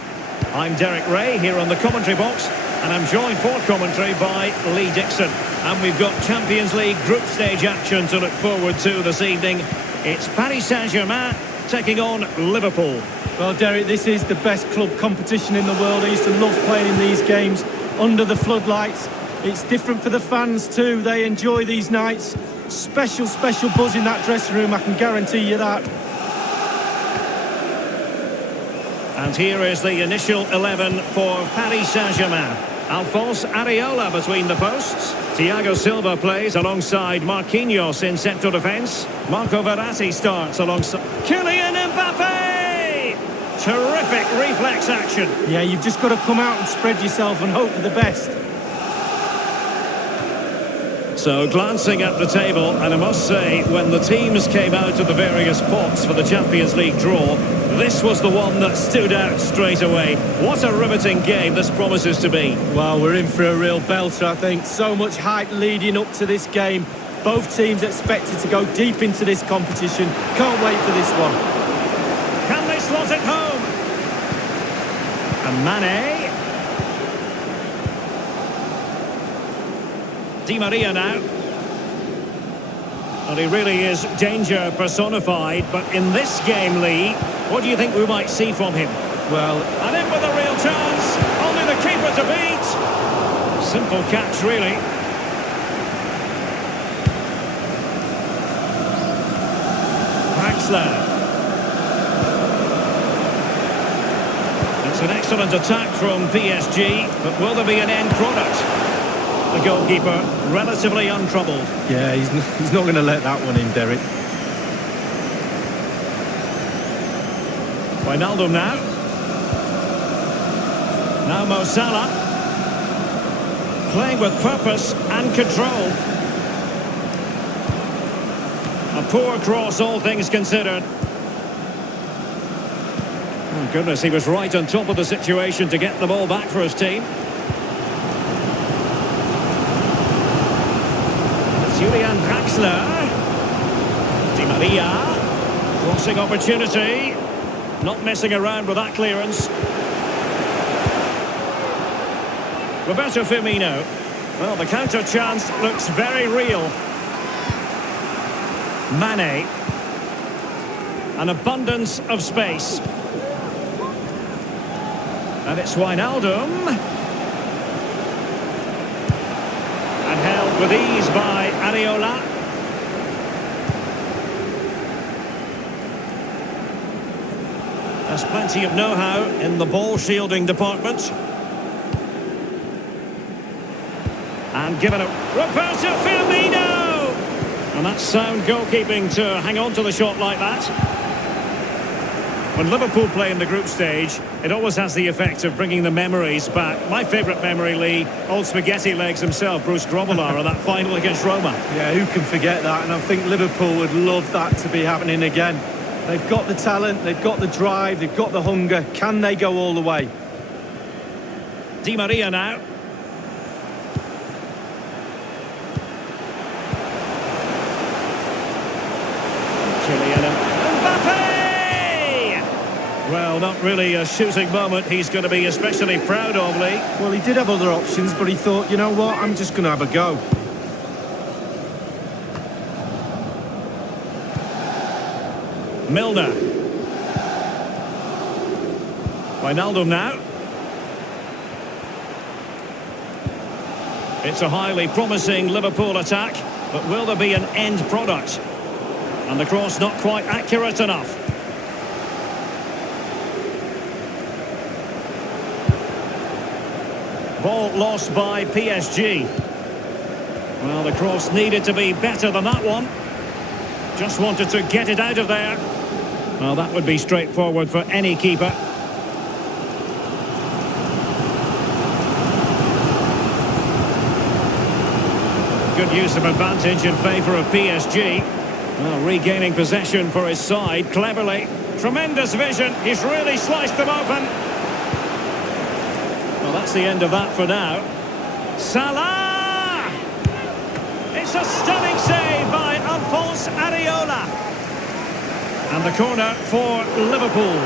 I'm Derek Ray here on the commentary box, and I'm joined for commentary by Lee Dixon. And we've got Champions League group stage action to look forward to this evening. It's Paris Saint-Germain taking on Liverpool. Well, Derek, this is the best club competition in the world. I used to love playing in these games under the floodlights. It's different for the fans too. They enjoy these nights. Special buzz in that dressing room, I can guarantee you that. And here is the initial 11 for Paris Saint-Germain. Alphonse Areola between the posts. Thiago Silva plays alongside Marquinhos in central defence. Marco Verratti starts alongside Kylian Mbappe! Terrific reflex action. Yeah, you've just got to come out and spread yourself and hope for the best. So glancing at the table, and I must say, when the teams came out of the various pots for the Champions League draw, this was the one that stood out straight away. What a riveting game this promises to be. Well, we're in for a real belter, I think. So much hype leading up to this game. Both teams expected to go deep into this competition. Can't wait for this one. Can they slot it home? And Mane. Di Maria now. And he really is danger personified, but in this game, Lee, what do you think we might see from him? Well, and in with a real chance, only the keeper to beat. Simple catch, really. Draxler. It's an excellent attack from PSG, but will there be an end product? The goalkeeper relatively untroubled. Yeah, he's not going to let that one in, Derek. Wijnaldum now. Now Mo Salah. Playing with purpose and control. A poor cross, all things considered. Oh goodness, he was right on top of the situation to get the ball back for his team. Julian Draxler. Di Maria. Crossing opportunity. Not messing around with that clearance. Roberto Firmino. Well, the counter chance looks very real. Mane. An abundance of space. And it's Wijnaldum. And held with ease by Areola. There's plenty of know-how in the ball shielding department. And given it, Roberto Firmino! And that's sound goalkeeping to hang on to the shot like that. When Liverpool play in the group stage, it always has the effect of bringing the memories back. My favourite memory, Lee, old spaghetti legs himself, Bruce Grobbelaar, on that final against Roma. Yeah, who can forget that? And I think Liverpool would love that to be happening again. They've got the talent, they've got the drive, they've got the hunger. Can they go all the way? Di Maria now. Kylian Mbappe! Well, not really a shooting moment he's going to be especially proud of, Lee. Well, he did have other options, but he thought, you know what, I'm just going to have a go. Milner. Wijnaldum now. It's a highly promising Liverpool attack, but will there be an end product? And the cross not quite accurate enough. Ball lost by PSG. Well, the cross needed to be better than that one. Just wanted to get it out of there. Well, that would be straightforward for any keeper. Good use of advantage in favour of PSG. Well, regaining possession for his side cleverly. Tremendous vision. He's really sliced them open. Well, that's the end of that for now. Salah! It's a stunning save by Alphonse Areola. And the corner for Liverpool.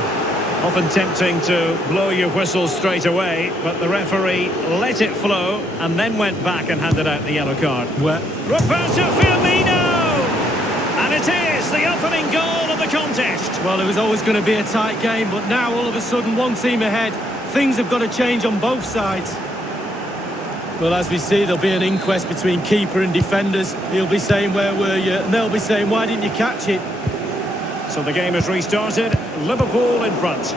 Often tempting to blow your whistle straight away, but the referee let it flow and then went back and handed out the yellow card. Well, Roberto Firmino! And it is the opening goal of the contest. well, it was always going to be a tight game, but now all of a sudden one team ahead. Things have got to change on both sides. Well, as we see, there'll be an inquest between keeper and defenders. He'll be saying, where were you? And they'll be saying, why didn't you catch it? So the game has restarted. Liverpool in front.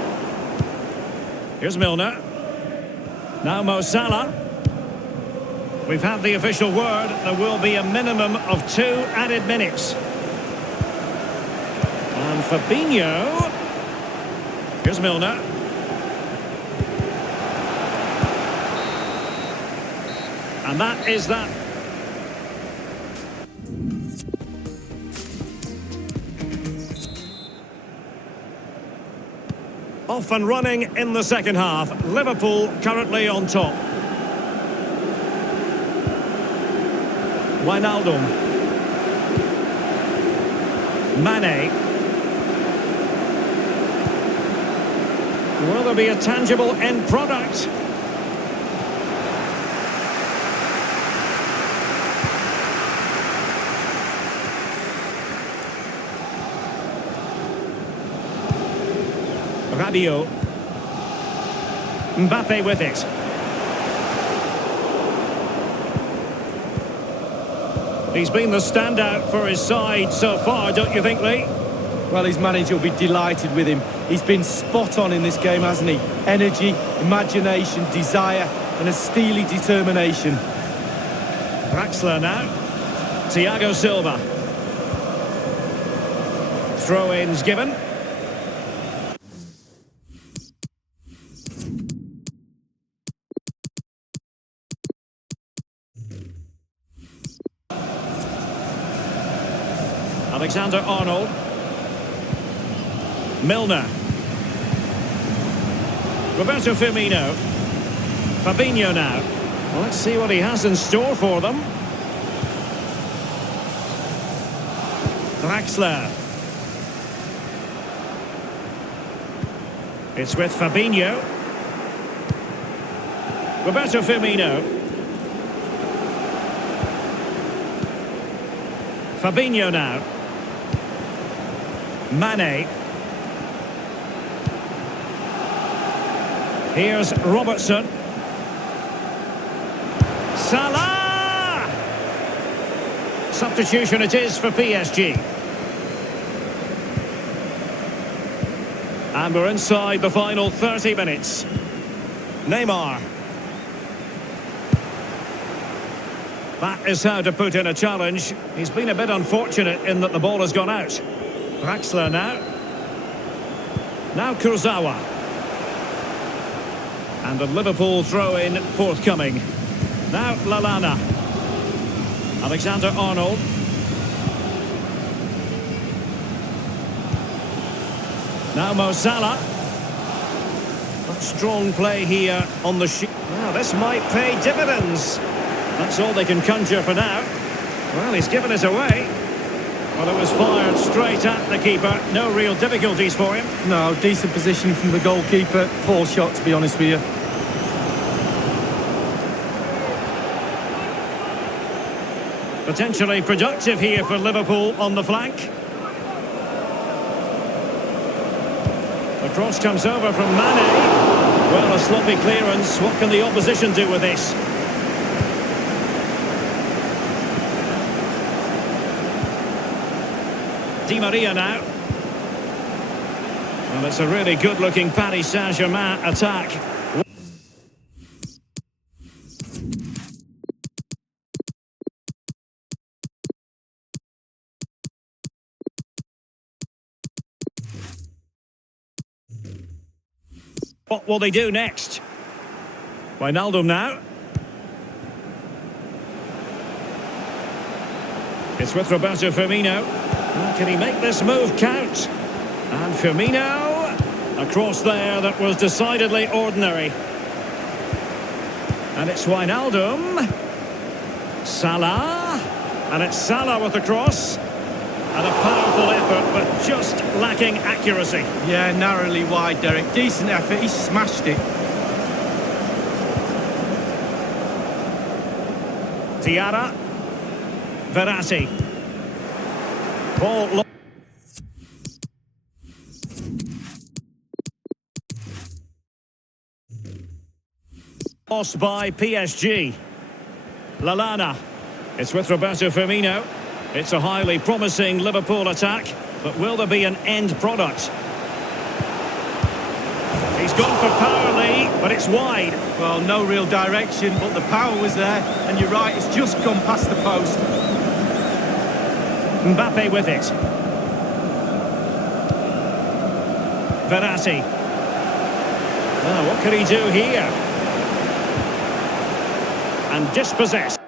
Here's Milner. Now Mo Salah. We've had the official word. There will be a minimum of 2 added minutes. And Fabinho. Here's Milner. And that is that. Off and running in the second half. Liverpool currently on top. Wijnaldum. Mane. Will there be a tangible end product? Rabiot. Mbappe with it. He's been the standout for his side so far, don't you think, Lee? Well, his manager will be delighted with him. He's been spot on in this game, hasn't he? Energy, imagination, desire, and a steely determination. Draxler now. Thiago Silva. Throw-ins given. Alexander-Arnold. Milner. Roberto Firmino. Fabinho now. Well, let's see what he has in store for them. Draxler. It's with Fabinho. Roberto Firmino. Fabinho now. Mane. Here's Robertson. Salah! Substitution it is for PSG. And we're inside the final 30 minutes. Neymar. That is how to put in a challenge. He's been a bit unfortunate in that the ball has gone out. Draxler now. Now Kurzawa. And a Liverpool throw-in forthcoming. Now Lallana. Alexander-Arnold. Now Mo Salah. But strong play here on the sheet. Now this might pay dividends. That's all they can conjure for now. Well, he's given it away. Well, it was fired straight at the keeper. No real difficulties for him. No, decent position from the goalkeeper. Poor shot, to be honest with you. Potentially productive here for Liverpool on the flank. The cross comes over from Mane. Well, a sloppy clearance. What can the opposition do with this? Di Maria now. Well, it's a really good-looking Paris Saint-Germain attack. What will they do next? Wijnaldum now. It's with Roberto Firmino. Can he make this move count? And Firmino, a cross there that was decidedly ordinary. And it's Wijnaldum. Salah. And it's Salah with the cross. And a powerful effort, but just lacking accuracy. Yeah, narrowly wide, Derek. Decent effort, he smashed it. Tiara. Verratti. Ball lost by PSG. Lallana. It's with Roberto Firmino. It's a highly promising Liverpool attack, but will there be an end product? He's gone for power, Lee, but it's wide. Well, no real direction, but the power was there, and you're right, it's just gone past the post. Mbappe with it. Verratti. Oh, what could he do here? And dispossessed.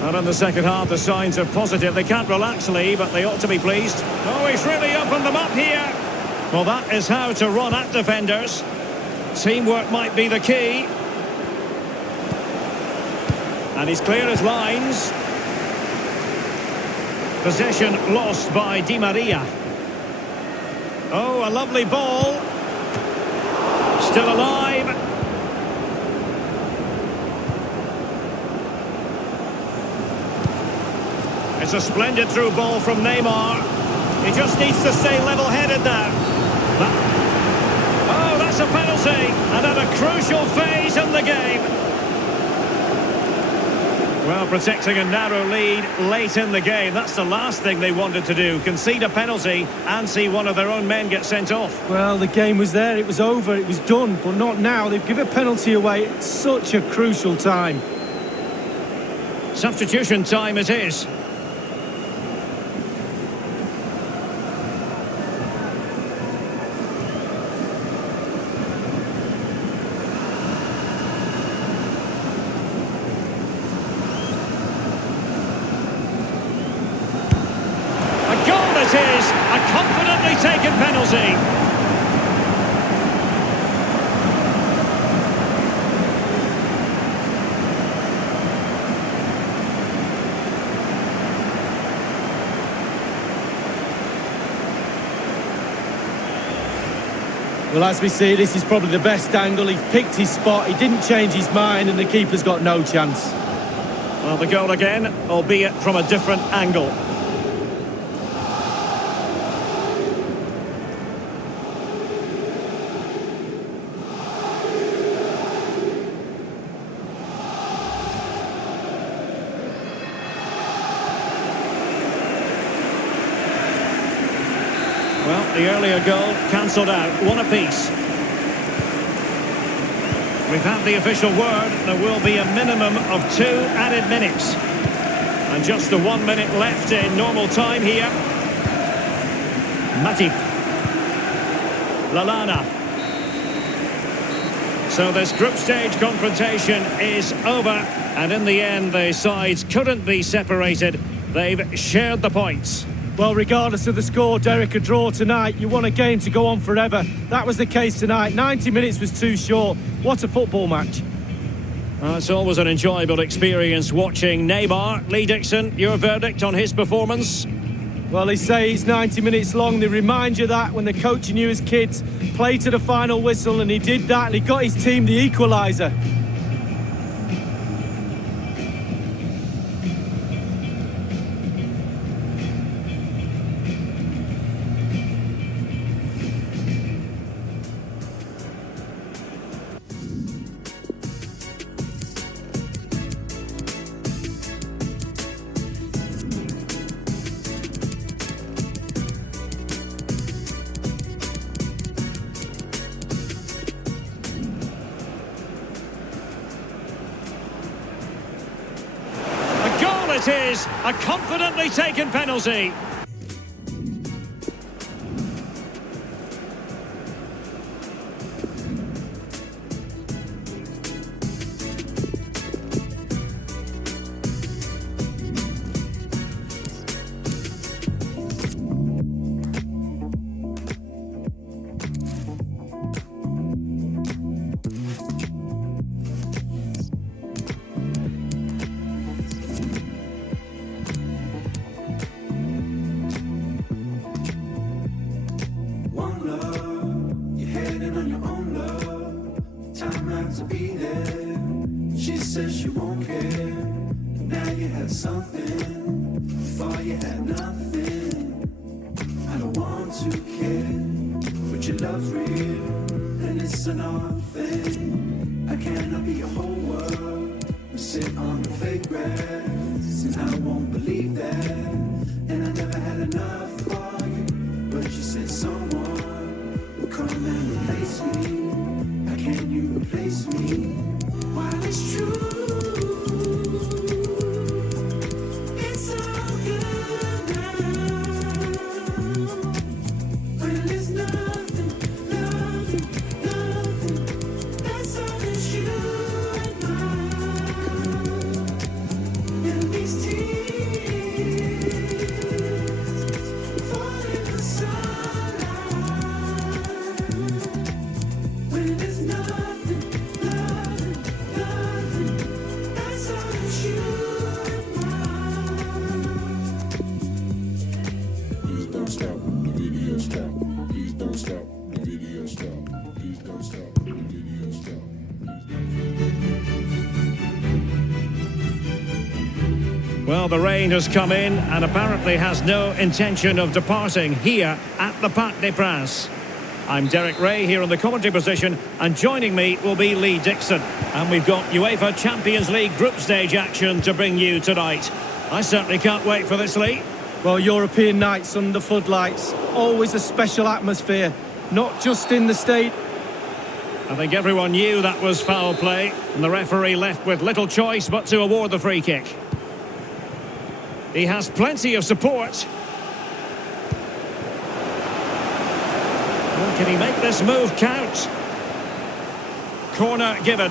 And in the second half, the signs are positive. They can't relax, Lee, but they ought to be pleased. Oh, he's really opened them up here. Well, that is how to run at defenders. Teamwork might be the key. And he's clear as lines. Possession lost by Di Maria. Oh, a lovely ball. Still alive. It's a splendid through ball from Neymar. He just needs to stay level-headed now. Oh, that's a penalty. And at a crucial phase in the game. Well, protecting a narrow lead late in the game. That's the last thing they wanted to do. Concede a penalty and see one of their own men get sent off. Well, the game was there, it was over, it was done. But not now. They've given a penalty away at such a crucial time. Substitution time it is. It is a confidently taken penalty. Well, as we see, this is probably the best angle. He picked his spot, he didn't change his mind, and the keeper's got no chance. Well, the goal again, albeit from a different angle. Well, the earlier goal cancelled out, one apiece. We've had the official word, there will be a minimum of 2 added minutes. And just the 1 minute left in normal time here. Matip. Lallana. So this group stage confrontation is over, and in the end the sides couldn't be separated. They've shared the points. Well, regardless of the score, Derek, a draw tonight, you want a game to go on forever. That was the case tonight. 90 minutes was too short. What a football match. It's always an enjoyable experience watching Neymar. Lee Dixon, your verdict on his performance? Well, they say it's 90 minutes long. They remind you that when they're coaching you as kids, play to the final whistle, and he did that, and he got his team the equaliser. It is a confidently taken penalty. to be there. She says she won't care. Now you have something, before you had nothing. I don't want to care, but your love's real, and it's an odd thing. I cannot be your whole world, and sit on the fake grass, and I won't believe that. And I never had enough for you, but you said someone will come and replace me. How can you replace me? While it's true, it's all good now. When there's nothing, nothing, nothing, that's all that you and I. And these tears fall in the sunlight. When there's nothing, nothing, nothing, that's all that you and I. Please don't stop the video, stop. Please don't stop the video, stop. Please don't stop the video, stop. Well, the rain has come in and apparently has no intention of departing here at the Parc des Princes. I'm Derek Ray here in the commentary position, and joining me will be Lee Dixon. And we've got UEFA Champions League group stage action to bring you tonight. I certainly can't wait for this, Lee. Well, European nights under floodlights, always a special atmosphere, not just in the state. I think everyone knew that was foul play, and the referee left with little choice but to award the free kick. He has plenty of support. Well, can he make this move count? Corner given.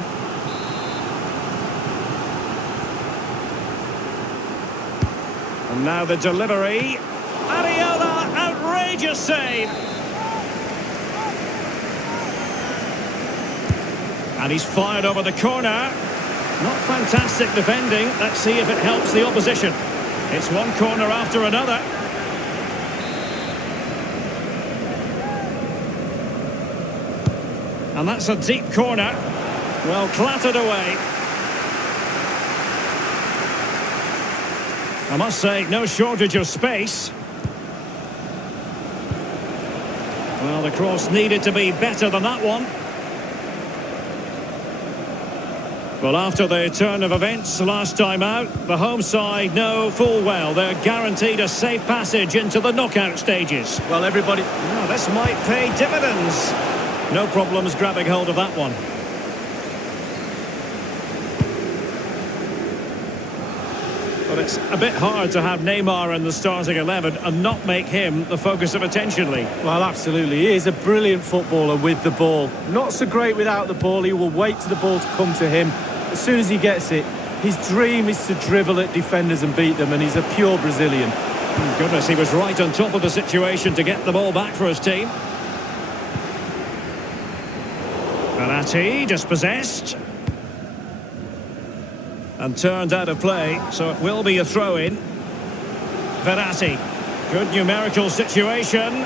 And now the delivery. Areola, outrageous save. And he's fired over the corner. Not fantastic defending. Let's see if it helps the opposition. It's one corner after another. And that's a deep corner. Well, clattered away. I must say, no shortage of space. Well, the cross needed to be better than that one. Well, after the turn of events last time out, the home side know full well they're guaranteed a safe passage into the knockout stages. Well, everybody... Oh, this might pay dividends. No problems grabbing hold of that one. But it's a bit hard to have Neymar in the starting 11 and not make him the focus of attention, Lee. Well, absolutely. He is a brilliant footballer with the ball. Not so great without the ball. He will wait for the ball to come to him. As soon as he gets it, his dream is to dribble at defenders and beat them, and he's a pure Brazilian. Goodness, he was right on top of the situation to get the ball back for his team. Verratti dispossessed. And turned out of play, so it will be a throw-in. Verratti. Good numerical situation.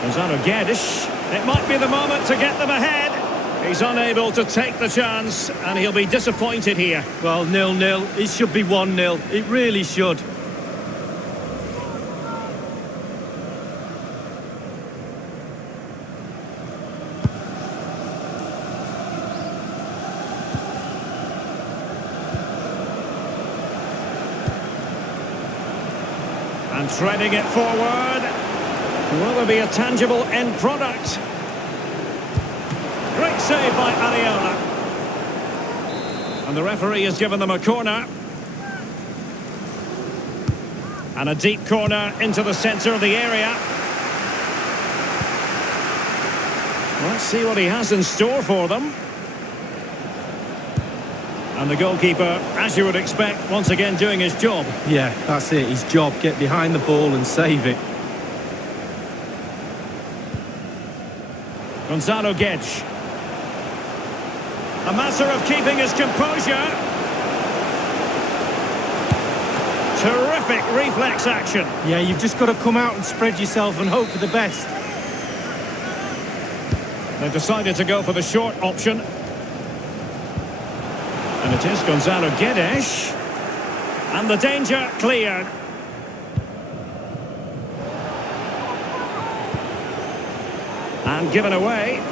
Gonzalo Guedes. It might be the moment to get them ahead. He's unable to take the chance, and he'll be disappointed here. Well, 0-0. It should be 1-0. It really should. And threading it forward. Will there be a tangible end product? Great save by Areola. And the referee has given them a corner. And a deep corner into the centre of the area. Let's see what he has in store for them. And the goalkeeper, as you would expect, once again doing his job. Yeah, that's it. His job. Get behind the ball and save it. Gonzalo Guedes. A matter of keeping his composure. Terrific reflex action. Yeah, you've just got to come out and spread yourself and hope for the best. They've decided to go for the short option. And it is Gonzalo Guedes. And the danger cleared. And given away.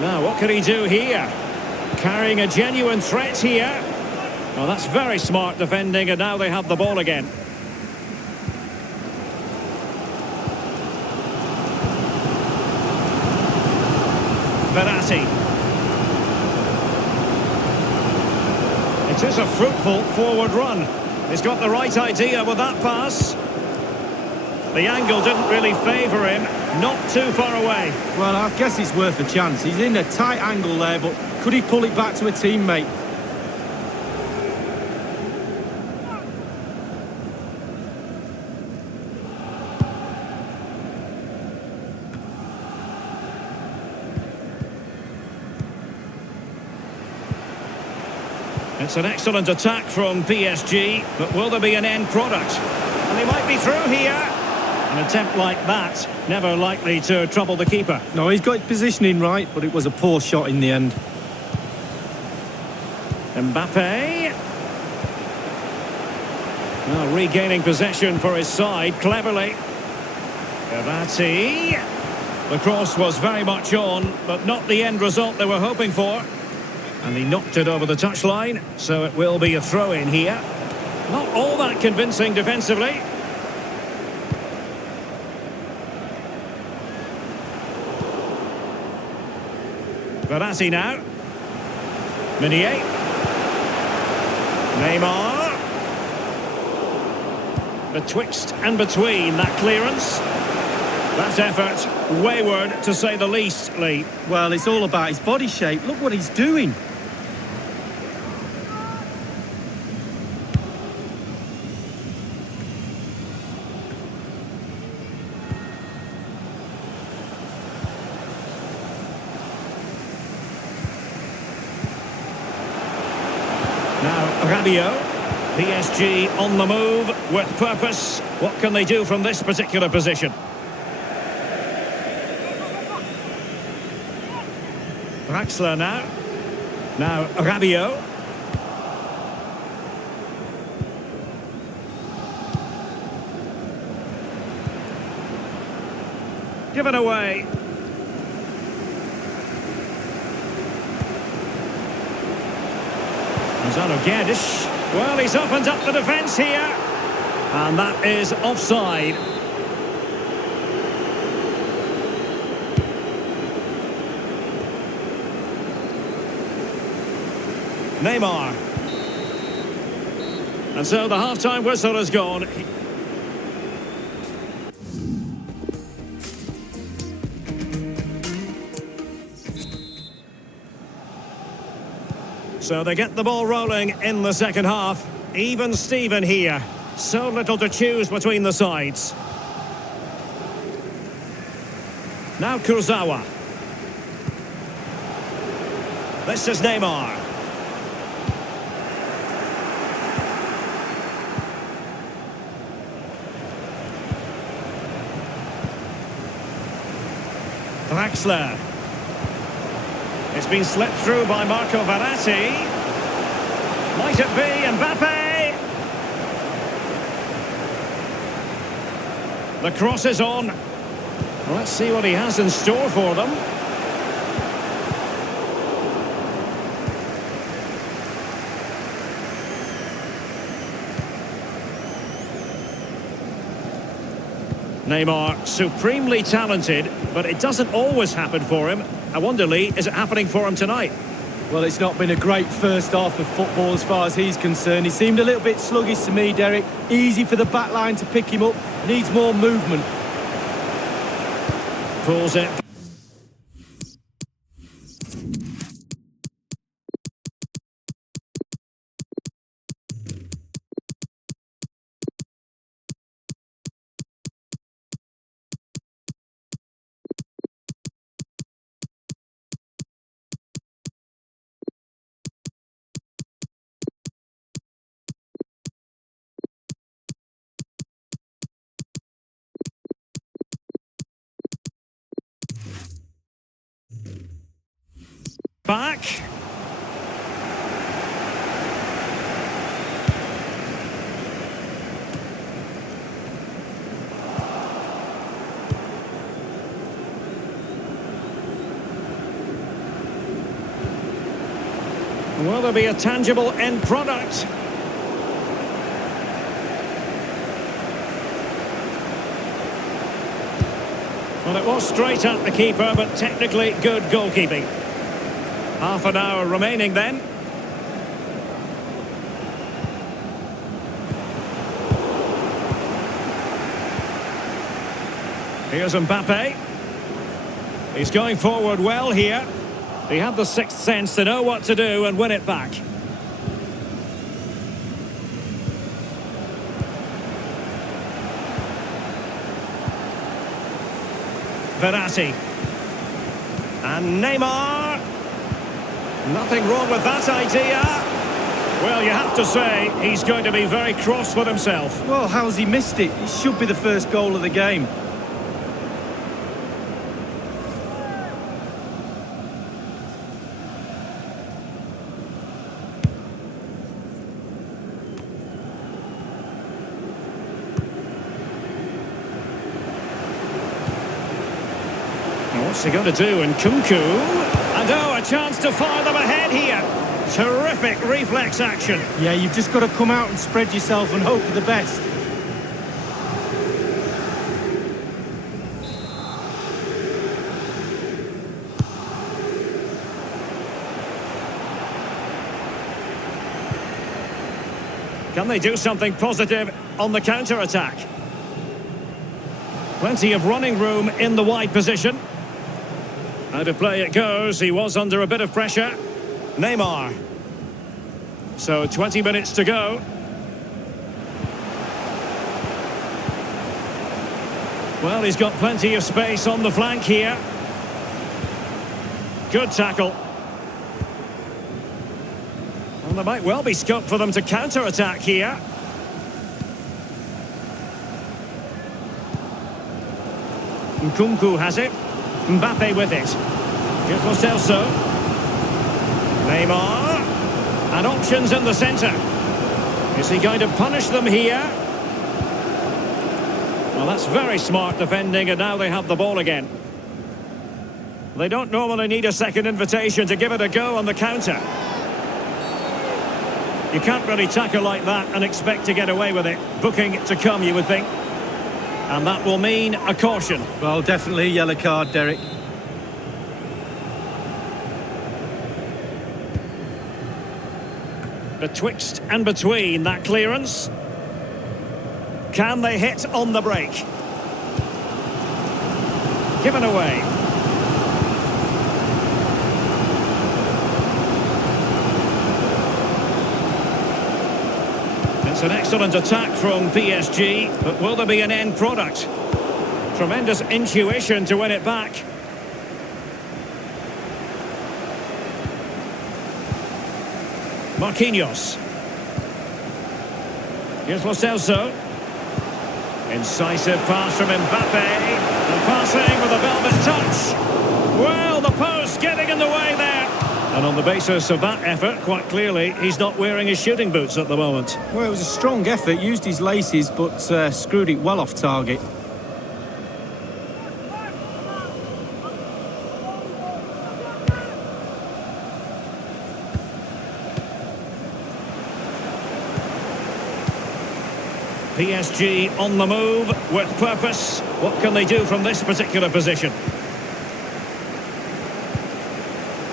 Now, what can he do here? Carrying a genuine threat here. Well, that's very smart defending, and now they have the ball again. Verratti. It is a fruitful forward run. He's got the right idea with that pass. The angle didn't really favour him. Not too far away. Well, I guess it's worth a chance. He's in a tight angle there, but could he pull it back to a teammate? It's an excellent attack from PSG, but will there be an end product? And they might be through here. An attempt like that, never likely to trouble the keeper. No, he's got his positioning right, but it was a poor shot in the end. Mbappe. Now regaining possession for his side, cleverly. Verratti. The cross was very much on, but not the end result they were hoping for. And he knocked it over the touchline, so it will be a throw-in here. Not all that convincing defensively. Verratti now. Meunier. Neymar. Betwixt and between that clearance. That effort, wayward to say the least, Lee. Well, it's all about his body shape. Look what he's doing. Now, Rabiot. PSG on the move with purpose. What can they do from this particular position? Draxler now. Now, Rabiot. Given away. Gonzalo Guedes. Well, he's opened up the defence here. And that is offside. Neymar. And so the half-time whistle has gone. So they get the ball rolling in the second half. Even Steven here. So little to choose between the sides. Now Kurzawa. This is Neymar. Draxler. It's been slipped through by Marco Verratti. Might it be Mbappe? The cross is on. Let's see what he has in store for them. Neymar, supremely talented, but it doesn't always happen for him. I wonder, Lee, is it happening for him tonight? Well, it's not been a great first half of football as far as he's concerned. He seemed a little bit sluggish to me, Derek. Easy for the back line to pick him up. Needs more movement. Pulls it. Back. Will there be a tangible end product? Well, it was straight at the keeper, but technically good goalkeeping. Half an hour remaining then. Here's Mbappe. He's going forward well here. He had the sixth sense to know what to do and win it back. Verratti. And Neymar. Nothing wrong with that idea. Well, you have to say, he's going to be very cross with himself. Well, how's he missed it? It should be the first goal of the game. What's he going to do? And Kunku. And oh, a chance to fire them ahead here. Terrific reflex action. Yeah, you've just got to come out and spread yourself and hope for the best. Can they do something positive on the counter-attack? Plenty of running room in the wide position. Out of play it goes. He was under a bit of pressure. Neymar. So 20 minutes to go. Well, he's got plenty of space on the flank here. Good tackle. Well, there might well be scope for them to counter-attack here. Nkunku has it. Mbappe with it. Here's Lo Celso. Neymar. And options in the centre. Is he going to punish them here? Well, that's very smart defending, and now they have the ball again. They don't normally need a second invitation to give it a go on the counter. You can't really tackle like that and expect to get away with it. Booking to come, you would think. And that will mean a caution. Well, definitely a yellow card, Derek. Betwixt and between that clearance. Can they hit on the break? Given away. It's an excellent attack from PSG, but will there be an end product? Tremendous intuition to win it back. Marquinhos. Here's Lo Celso. Incisive pass from Mbappe. And passing with a velvet touch. Well, the post getting in the way there. And on the basis of that effort, quite clearly, he's not wearing his shooting boots at the moment. Well, it was a strong effort, used his laces, but screwed it well off target. PSG on the move with purpose. What can they do from this particular position?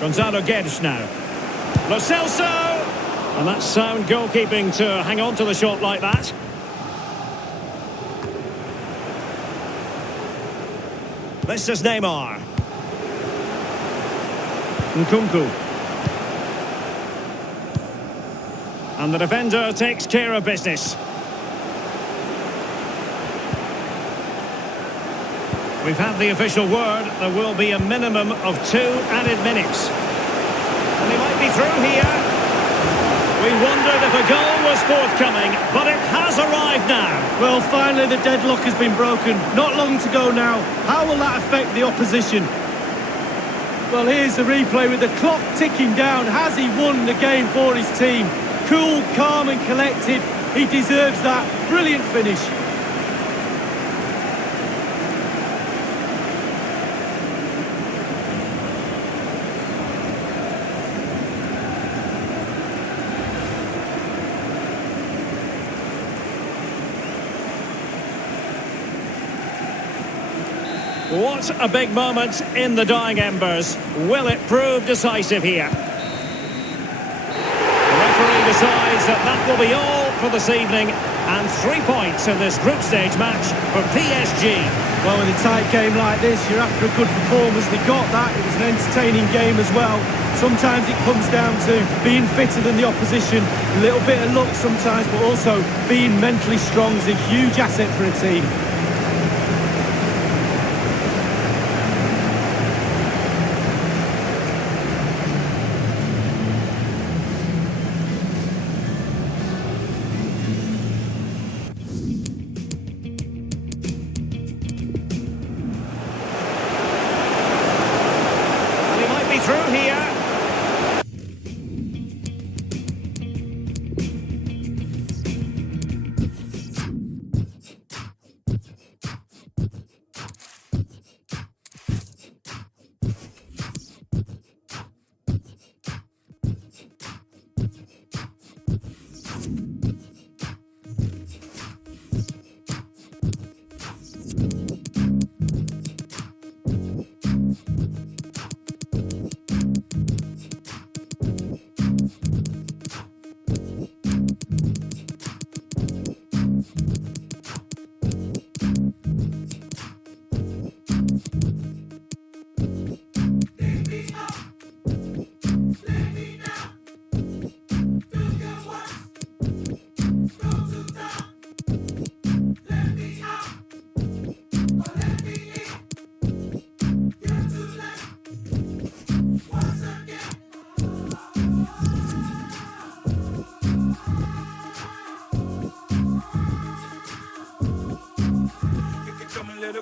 Gonzalo Guedes now. Lo Celso! And that's sound goalkeeping to hang on to the shot like that. This is Neymar. Nkunku. And the defender takes care of business. We've had the official word. There will be a minimum of 2 added minutes. And he might be through here. We wondered if a goal was forthcoming, but it has arrived now. Well, finally the deadlock has been broken. Not long to go now. How will that affect the opposition? Well, here's the replay with the clock ticking down. Has he won the game for his team? Cool, calm and collected. He deserves that. Brilliant finish. What a big moment in the dying embers. Will it prove decisive here? The referee decides that will be all for this evening, and 3 points in this group stage match for PSG. Well, in a tight game like this, you're after a good performance. They got that. It was an entertaining game as well. Sometimes it comes down to being fitter than the opposition, a little bit of luck sometimes, but also being mentally strong is a huge asset for a team. Through here.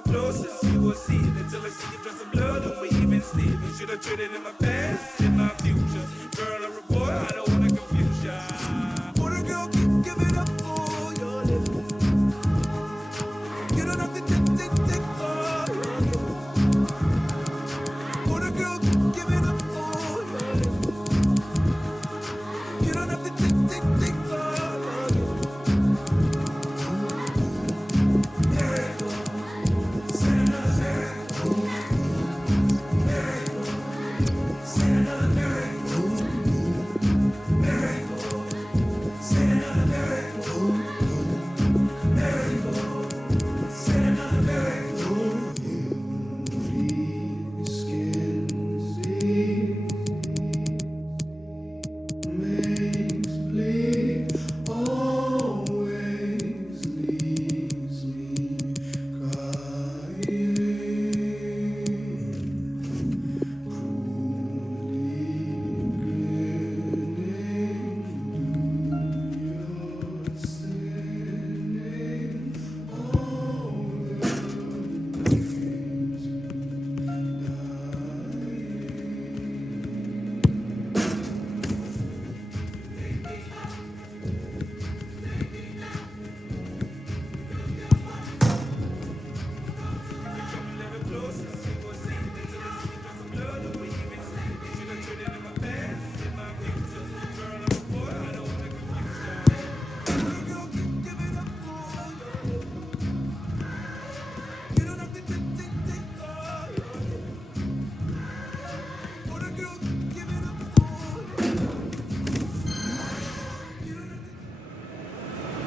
Closer, see what's seen until I see you dress some blood and we even sleep. You should have traded in my past, in my future. Girl or a boy, I don't wanna confuse ya. What a girl keep giving up for your living. You don't have to tick for your living. What a girl keep giving up for your living. You don't have to tick for your living.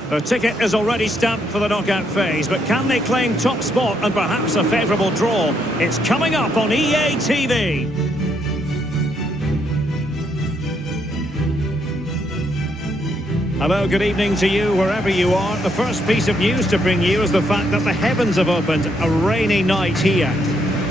The ticket is already stamped for the knockout phase, but can they claim top spot and perhaps a favourable draw? It's coming up on EA TV. Hello, good evening to you wherever you are. The first piece of news to bring you is the fact that the heavens have opened. A rainy night here.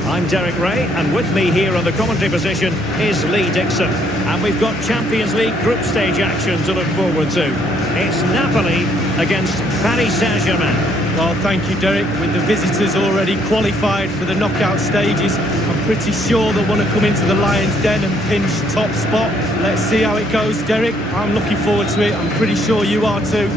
I'm Derek Ray, and with me here on the commentary position is Lee Dixon. And we've got Champions League group stage action to look forward to. It's Napoli against Paris Saint-Germain. Well, thank you, Derek. With the visitors already qualified for the knockout stages, I'm pretty sure they'll want to come into the Lions' den and pinch top spot. Let's see how it goes, Derek. I'm looking forward to it. I'm pretty sure you are too.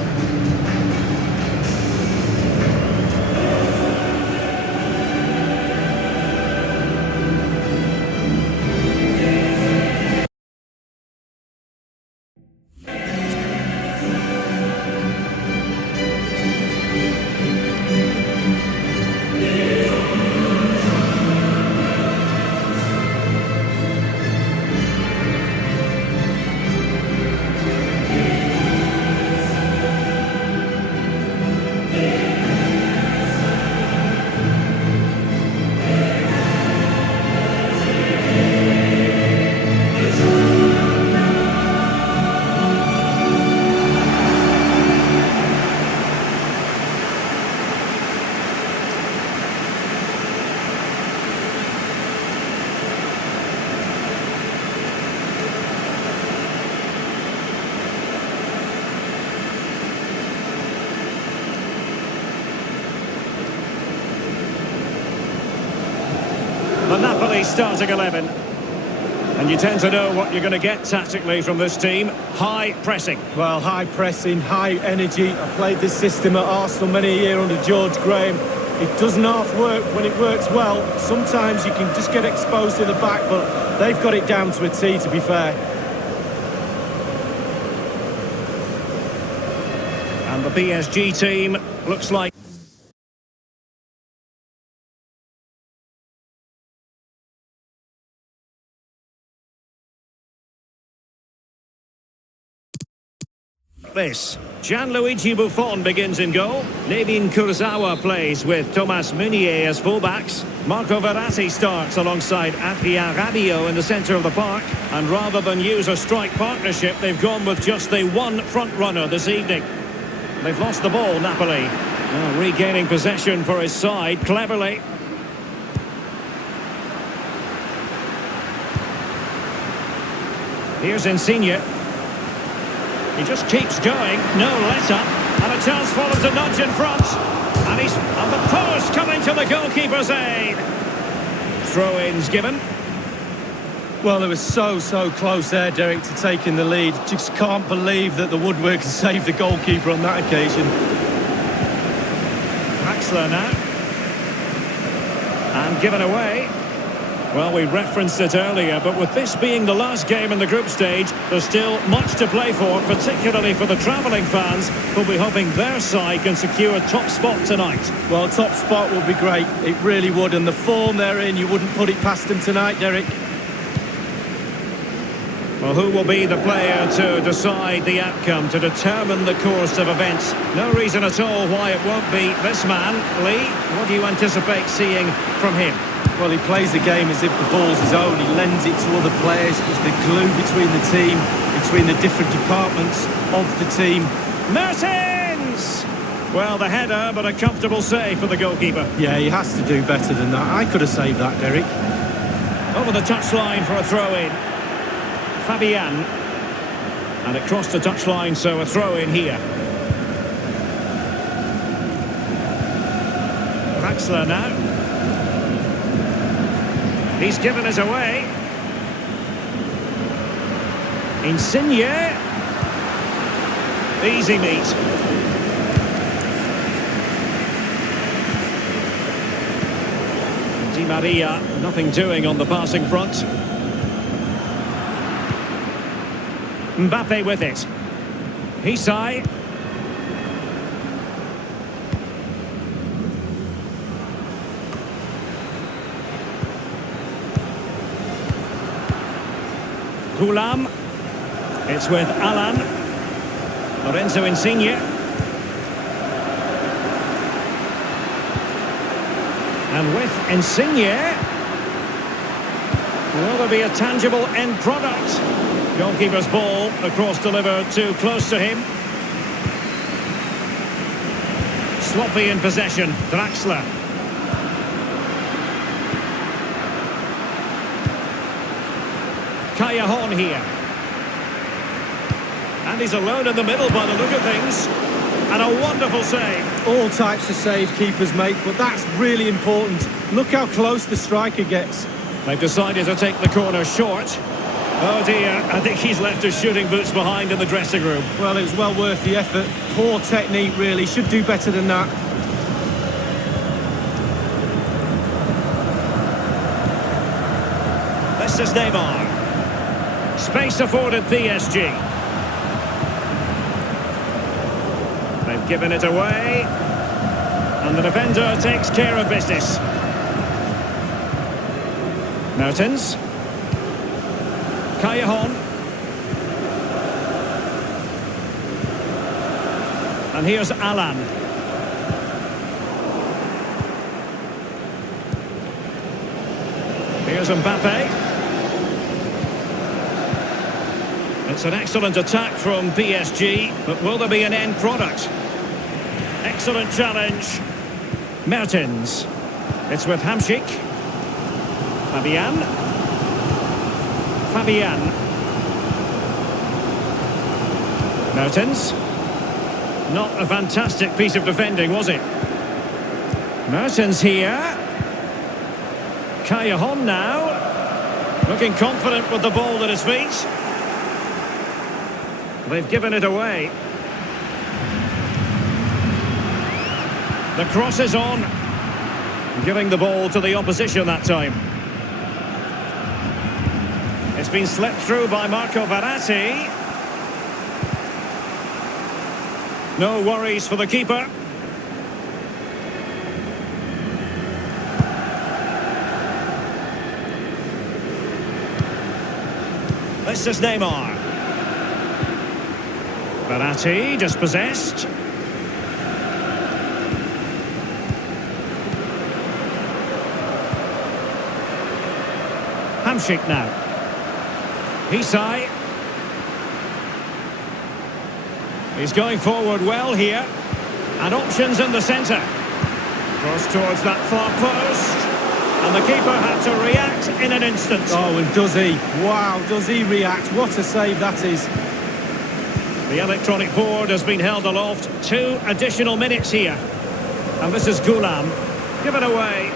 The Napoli starting 11. And you tend to know what you're going to get tactically from this team. High pressing. Well, high pressing, high energy. I played this system at Arsenal many a year under George Graham. It doesn't half work when it works well. Sometimes you can just get exposed to the back, but they've got it down to a T, to be fair. And the PSG team looks like... this. Gianluigi Buffon begins in goal. Nevin Kurzawa plays with Thomas Meunier as fullbacks. Marco Verratti starts alongside Adrien Rabiot in the centre of the park. And rather than use a strike partnership, they've gone with just the one front runner this evening. They've lost the ball, Napoli. Now regaining possession for his side cleverly. Here's Insigne. He just keeps going, no let-up, and a chance for him to nudge in front. And he's on the post, coming to the goalkeeper's aid. Throw-ins given. Well, it was so close there, Derek, to taking the lead. Just can't believe that the woodwork has saved the goalkeeper on that occasion. Draxler now. And given away. Well, we referenced it earlier, but with this being the last game in the group stage, there's still much to play for, particularly for the travelling fans, who'll be hoping their side can secure a top spot tonight. Well, top spot would be great. It really would. And the form they're in, you wouldn't put it past them tonight, Derek. Well, who will be the player to decide the outcome, to determine the course of events? No reason at all why it won't be this man. Lee, what do you anticipate seeing from him? Well, he plays the game as if the ball's his own. He lends it to other players. He's the glue between the team, between the different departments of the team. Mertens! Well, the header, but a comfortable save for the goalkeeper. Yeah, he has to do better than that. I could have saved that, Derek. Over the touchline for a throw-in. Fabian. And it crossed the touchline, so a throw-in here. Draxler now. He's given us away. Insigne. Easy meet. Di Maria, nothing doing on the passing front. Mbappe with it. Hisai. Gulam. It's with Alan. Lorenzo Insigne. And with Insigne, will there be a tangible end product? Goalkeeper's ball, across delivered too close to him. Sloppy in possession, Draxler. Callejon here. And he's alone in the middle by the look of things. And a wonderful save. All types of save keepers make, but that's really important. Look how close the striker gets. They've decided to take the corner short. Oh dear, I think he's left his shooting boots behind in the dressing room. Well, it was well worth the effort. Poor technique, really. Should do better than that. This is Neymar. Space afforded PSG. They've given it away. And the defender takes care of business. Mertens. Callejon. And here's Alan. Here's Mbappe. It's an excellent attack from PSG, but will there be an end product? Excellent challenge. Mertens. It's with Hamsik. Fabian. Mertens. Not a fantastic piece of defending, was it? Mertens here. Callejon now. Looking confident with the ball at his feet. They've given it away. The cross is on. Giving the ball to the opposition that time. It's been slipped through by Marco Verratti. No worries for the keeper. This is Neymar. Verratti dispossessed. Hamsik now. Hisai. He's going forward well here. And options in the centre. Cross towards that far post. And the keeper had to react in an instant. Oh, and does he? Wow, does he react? What a save that is. The electronic board has been held aloft. 2 additional minutes here. And this is Gulam. Given away.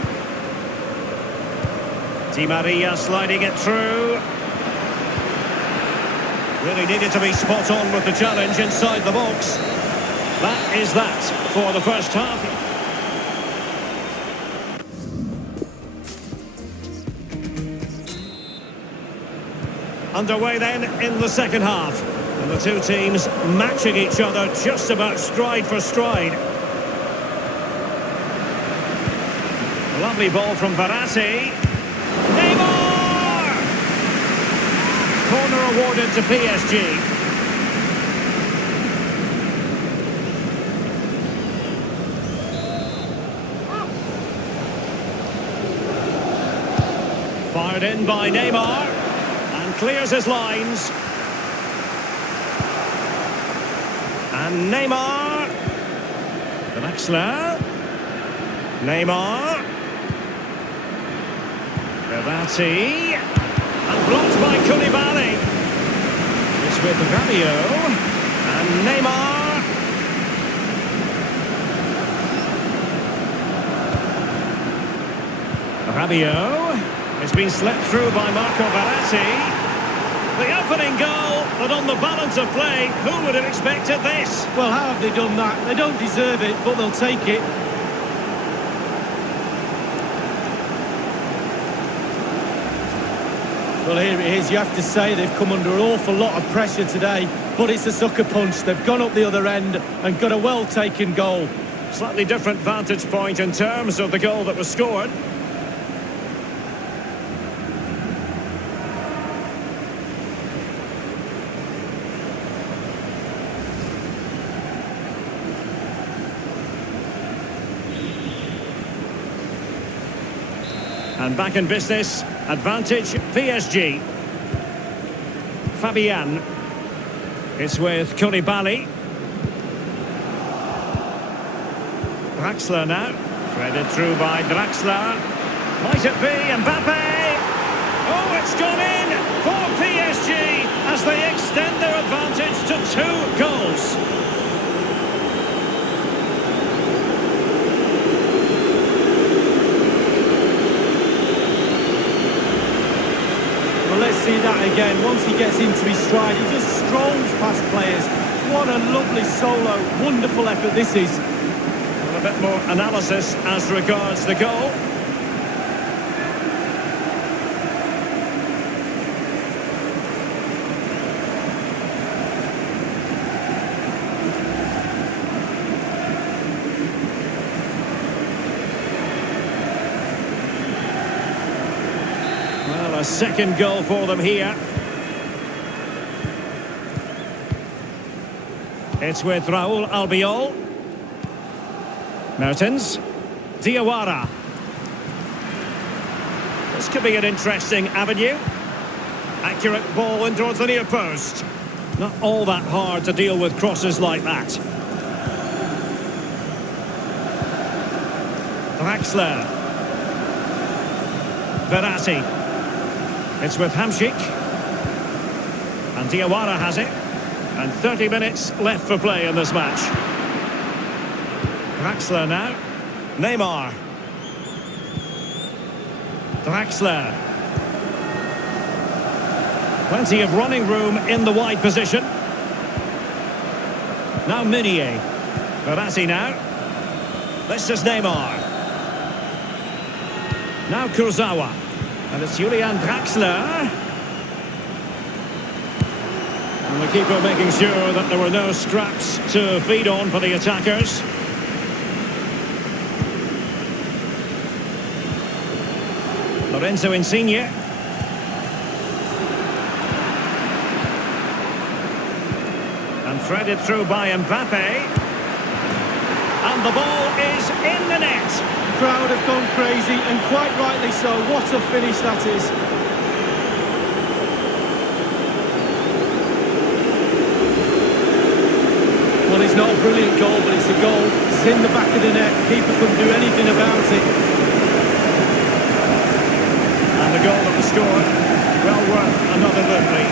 Di Maria sliding it through. Really needed to be spot on with the challenge inside the box. That is that for the first half. Underway then in the second half. And the two teams matching each other just about stride for stride. Lovely ball from Verratti. Neymar! Corner awarded to PSG. Fired in by Neymar. And clears his lines. And Neymar. Draxler. Neymar. Verratti. And blocked by Koulibaly. It's with Rabiot. And Neymar. Rabiot. It's been slipped through by Marco Verratti. The opening goal, but on the balance of play, who would have expected this? Well, how have they done that? They don't deserve it, but they'll take it. Well, here it is. You have to say they've come under an awful lot of pressure today, but it's a sucker punch. They've gone up the other end and got a well-taken goal. Slightly different vantage point in terms of the goal that was scored. And back in business, advantage PSG. Fabian. It's with Koulibaly. Draxler now. Threaded through by Draxler. Might it be Mbappe? Oh, it's gone in for PSG as they extend their advantage to 2 goals. that again. Once he gets into his stride, he just strolls past players. What a lovely solo. Wonderful effort this is. Well, a bit more analysis as regards the goal. Well, a second goal for them here. It's with Raul Albiol. Mertens. Diawara. This could be an interesting avenue. Accurate ball in towards the near post. Not all that hard to deal with crosses like that. Draxler. Verratti. It's with Hamšík. And Diawara has it. And 30 minutes left for play in this match. Draxler now. Neymar. Draxler. Plenty of running room in the wide position. Now Meunier. Verratti now. This is Neymar. Now Kurzawa. And it's Julian Draxler. And the keeper making sure that there were no scraps to feed on for the attackers. Lorenzo Insigne. And threaded through by Mbappe. And the ball is in the net. Crowd have gone crazy, and quite rightly so. What a finish that is. Well, it's not a brilliant goal, but it's a goal. It's in the back of the net. Keeper couldn't do anything about it. And the goal that was scored, well worth another victory.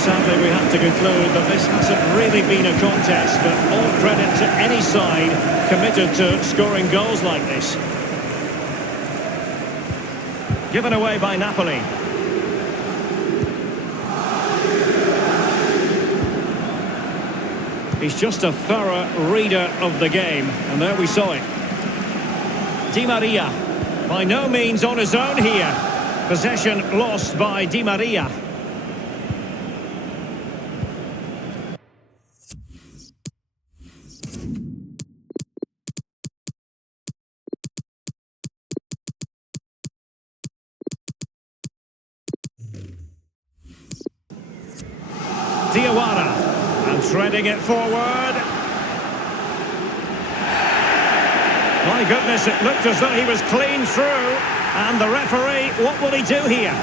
Sadly, we have to conclude that this hasn't really been a contest, but all credit to any side committed to scoring goals like this. Given away by Napoli. He's just a thorough reader of the game, and there we saw it. Di Maria, by no means on his own here. Possession lost by Di Maria. Diawara, and threading it forward. My goodness, it looked as though he was clean through. And the referee, what will he do here?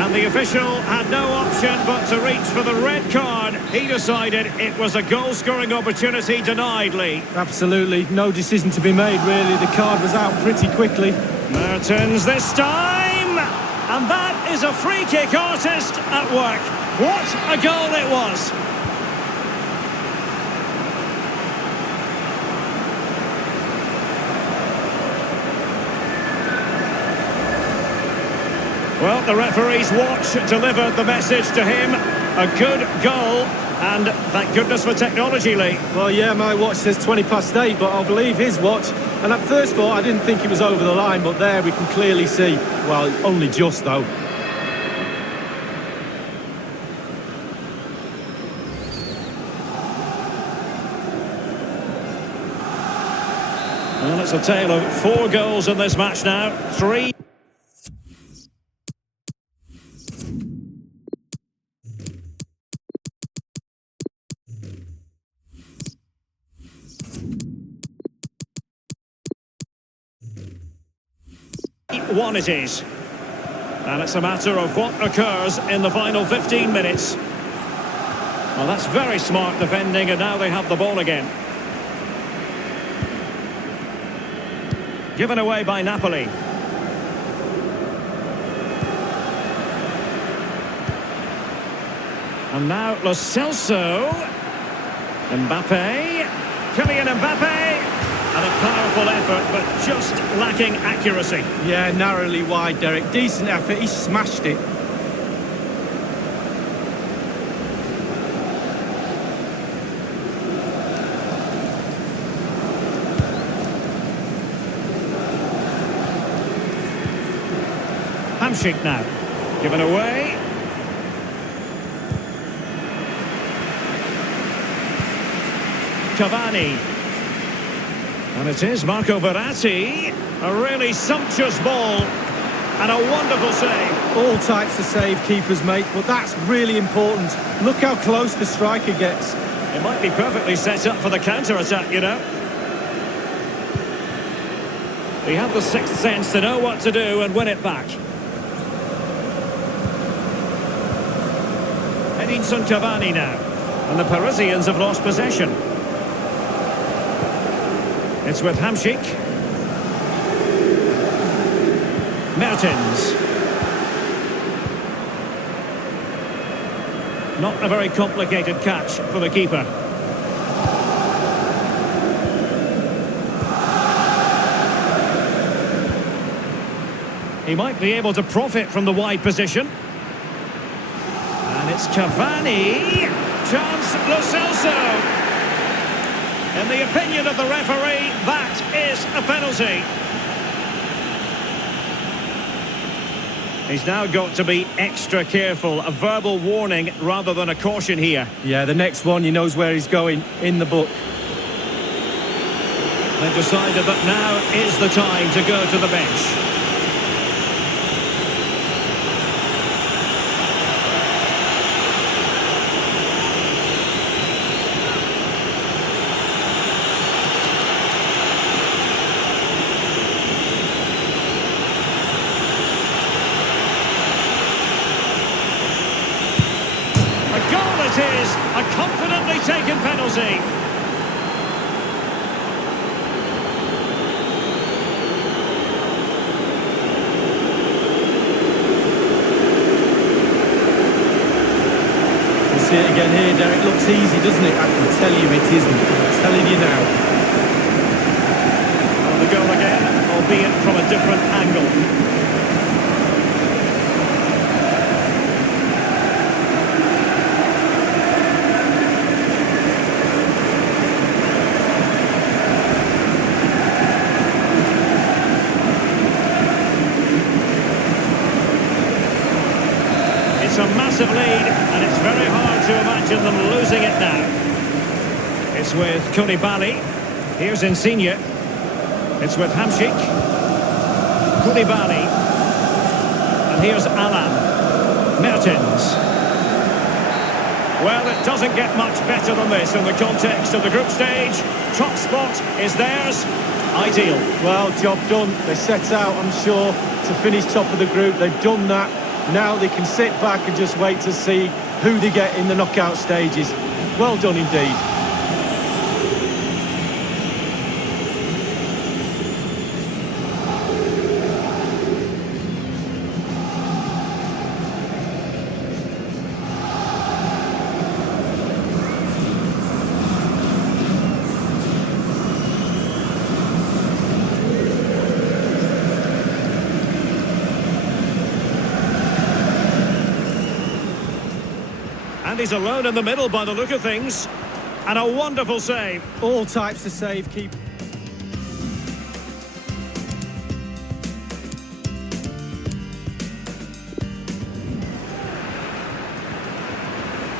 And the official had no option but to reach for the red card. He decided it was a goal-scoring opportunity denied, Lee. Absolutely, no decision to be made, really. The card was out pretty quickly. Mertens this time! And that is a free-kick artist at work. What a goal it was! Well, the referee's watch delivered the message to him. A good goal, and thank goodness for technology, Lee. Well, yeah, my watch says 8:20, but I'll believe his watch. And at first thought, I didn't think it was over the line, but there we can clearly see. Well, only just, though. Well, it's a tale of 4 goals in this match now. 3. One it is. And it's a matter of what occurs in the final 15 minutes. Well, that's very smart defending, and now they have the ball again. Given away by Napoli. And now Lo Celso. Mbappe. Kylian Mbappe. And a powerful effort, but just lacking accuracy. Yeah, narrowly wide, Derek. Decent effort, he smashed it. Hamsik now. Given away. Cavani. And it is Marco Verratti. A really sumptuous ball. And a wonderful save. All types of save keepers make, but that's really important. Look how close the striker gets. It might be perfectly set up for the counter-attack, you know. He had the sixth sense to know what to do and win it back. Edinson Cavani now. And the Parisians have lost possession. It's with Hamsik. Mertens. Not a very complicated catch for the keeper. He might be able to profit from the wide position. And it's Cavani. Chance Lo Celso. In the opinion of the referee, that is a penalty. He's now got to be extra careful. A verbal warning rather than a caution here. Yeah, the next one, he knows where he's going, in the book. They've decided that now is the time to go to the bench. It is a confidently taken penalty. You see it again here, Derek. Looks easy, doesn't it? I can tell you it isn't. I'm telling you now. On the goal again, albeit from a different angle. It's a massive lead, and it's very hard to imagine them losing it now. It's with Koulibaly. Here's Insigne. It's with Hamsik. Koulibaly. And here's Alan. Mertens. Well, it doesn't get much better than this in the context of the group stage. Top spot is theirs. Ideal. Well, job done. They set out, I'm sure, to finish top of the group. They've done that. Now they can sit back and just wait to see who they get in the knockout stages. Well done indeed. And he's alone in the middle by the look of things. And a wonderful save. All types of save keep.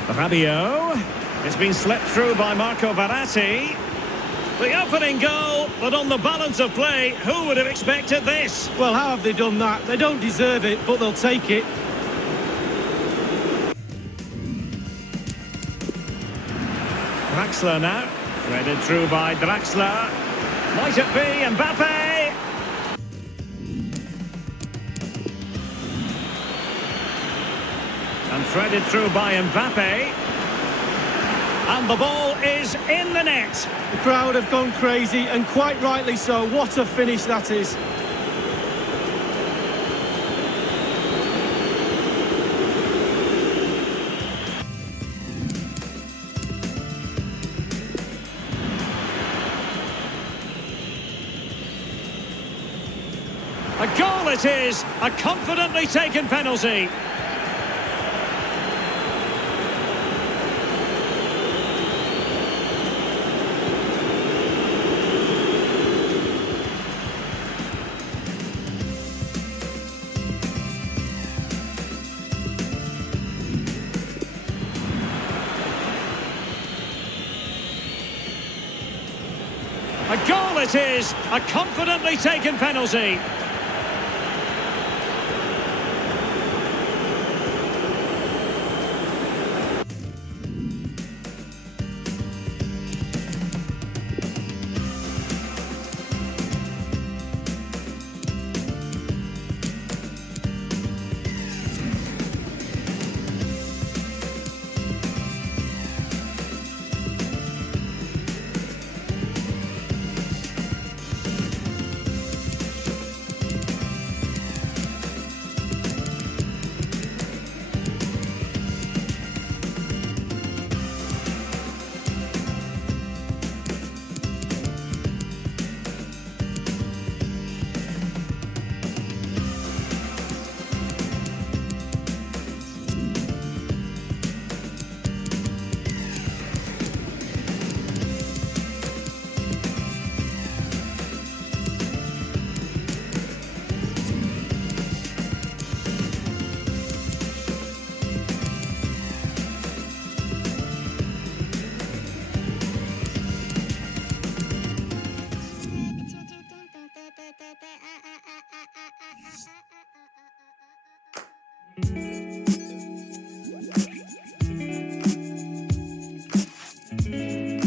Rabiot. It's been slipped through by Marco Verratti. The opening goal, but on the balance of play, who would have expected this? Well, how have they done that? They don't deserve it, but they'll take it. Draxler now, threaded through by Draxler. Might it be Mbappe? And threaded through by Mbappe. And the ball is in the net. The crowd have gone crazy, and quite rightly so. What a finish that is. A goal it is, a confidently taken penalty. A goal it is, a confidently taken penalty.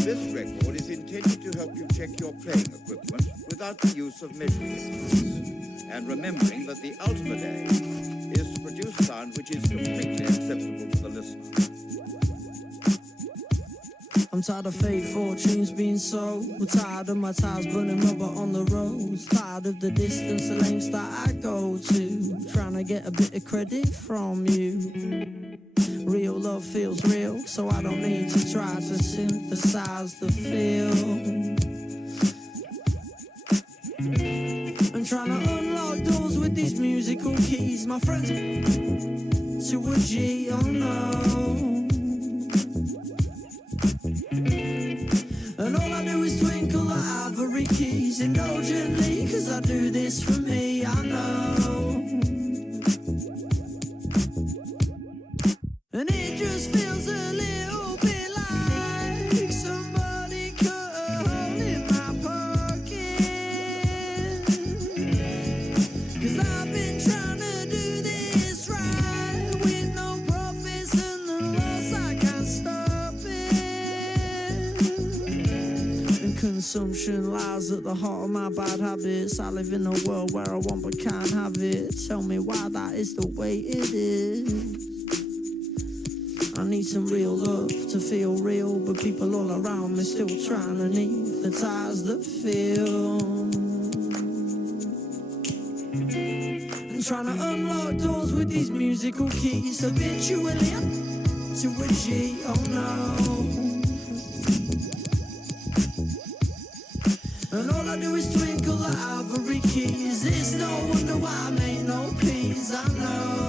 This record is intended to help you check your playing equipment without the use of measuring instruments, and remembering that the ultimate aim is to produce sound which is completely acceptable to the listener. I'm tired of fate fortunes being sold. We're tired of my tires burning rubber on the roads. Tired of the distance, the lengths that I go to. Trying to get a bit of credit from you. Real love feels real, so I don't need to try to synthesize the feel. I'm trying to unlock doors with these musical keys. My friends to a G, oh no. And all I do is twinkle the ivory keys indulgently, cause I do this for me, I know. And it just feels a little bit like somebody cut a hole in my pocket. Cause I've been trying to do this right, with no profits and the loss, I can't stop it. And consumption lies at the heart of my bad habits. I live in a world where I want but can't have it. Tell me why that is the way it is. I need some real love to feel real, but people all around me still trying to need the ties that feel. And trying to unlock doors with these musical keys, habitually to a G, oh no. And all I do is twinkle the ivory keys. It's no wonder why I make no peace, I know.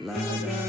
La, la.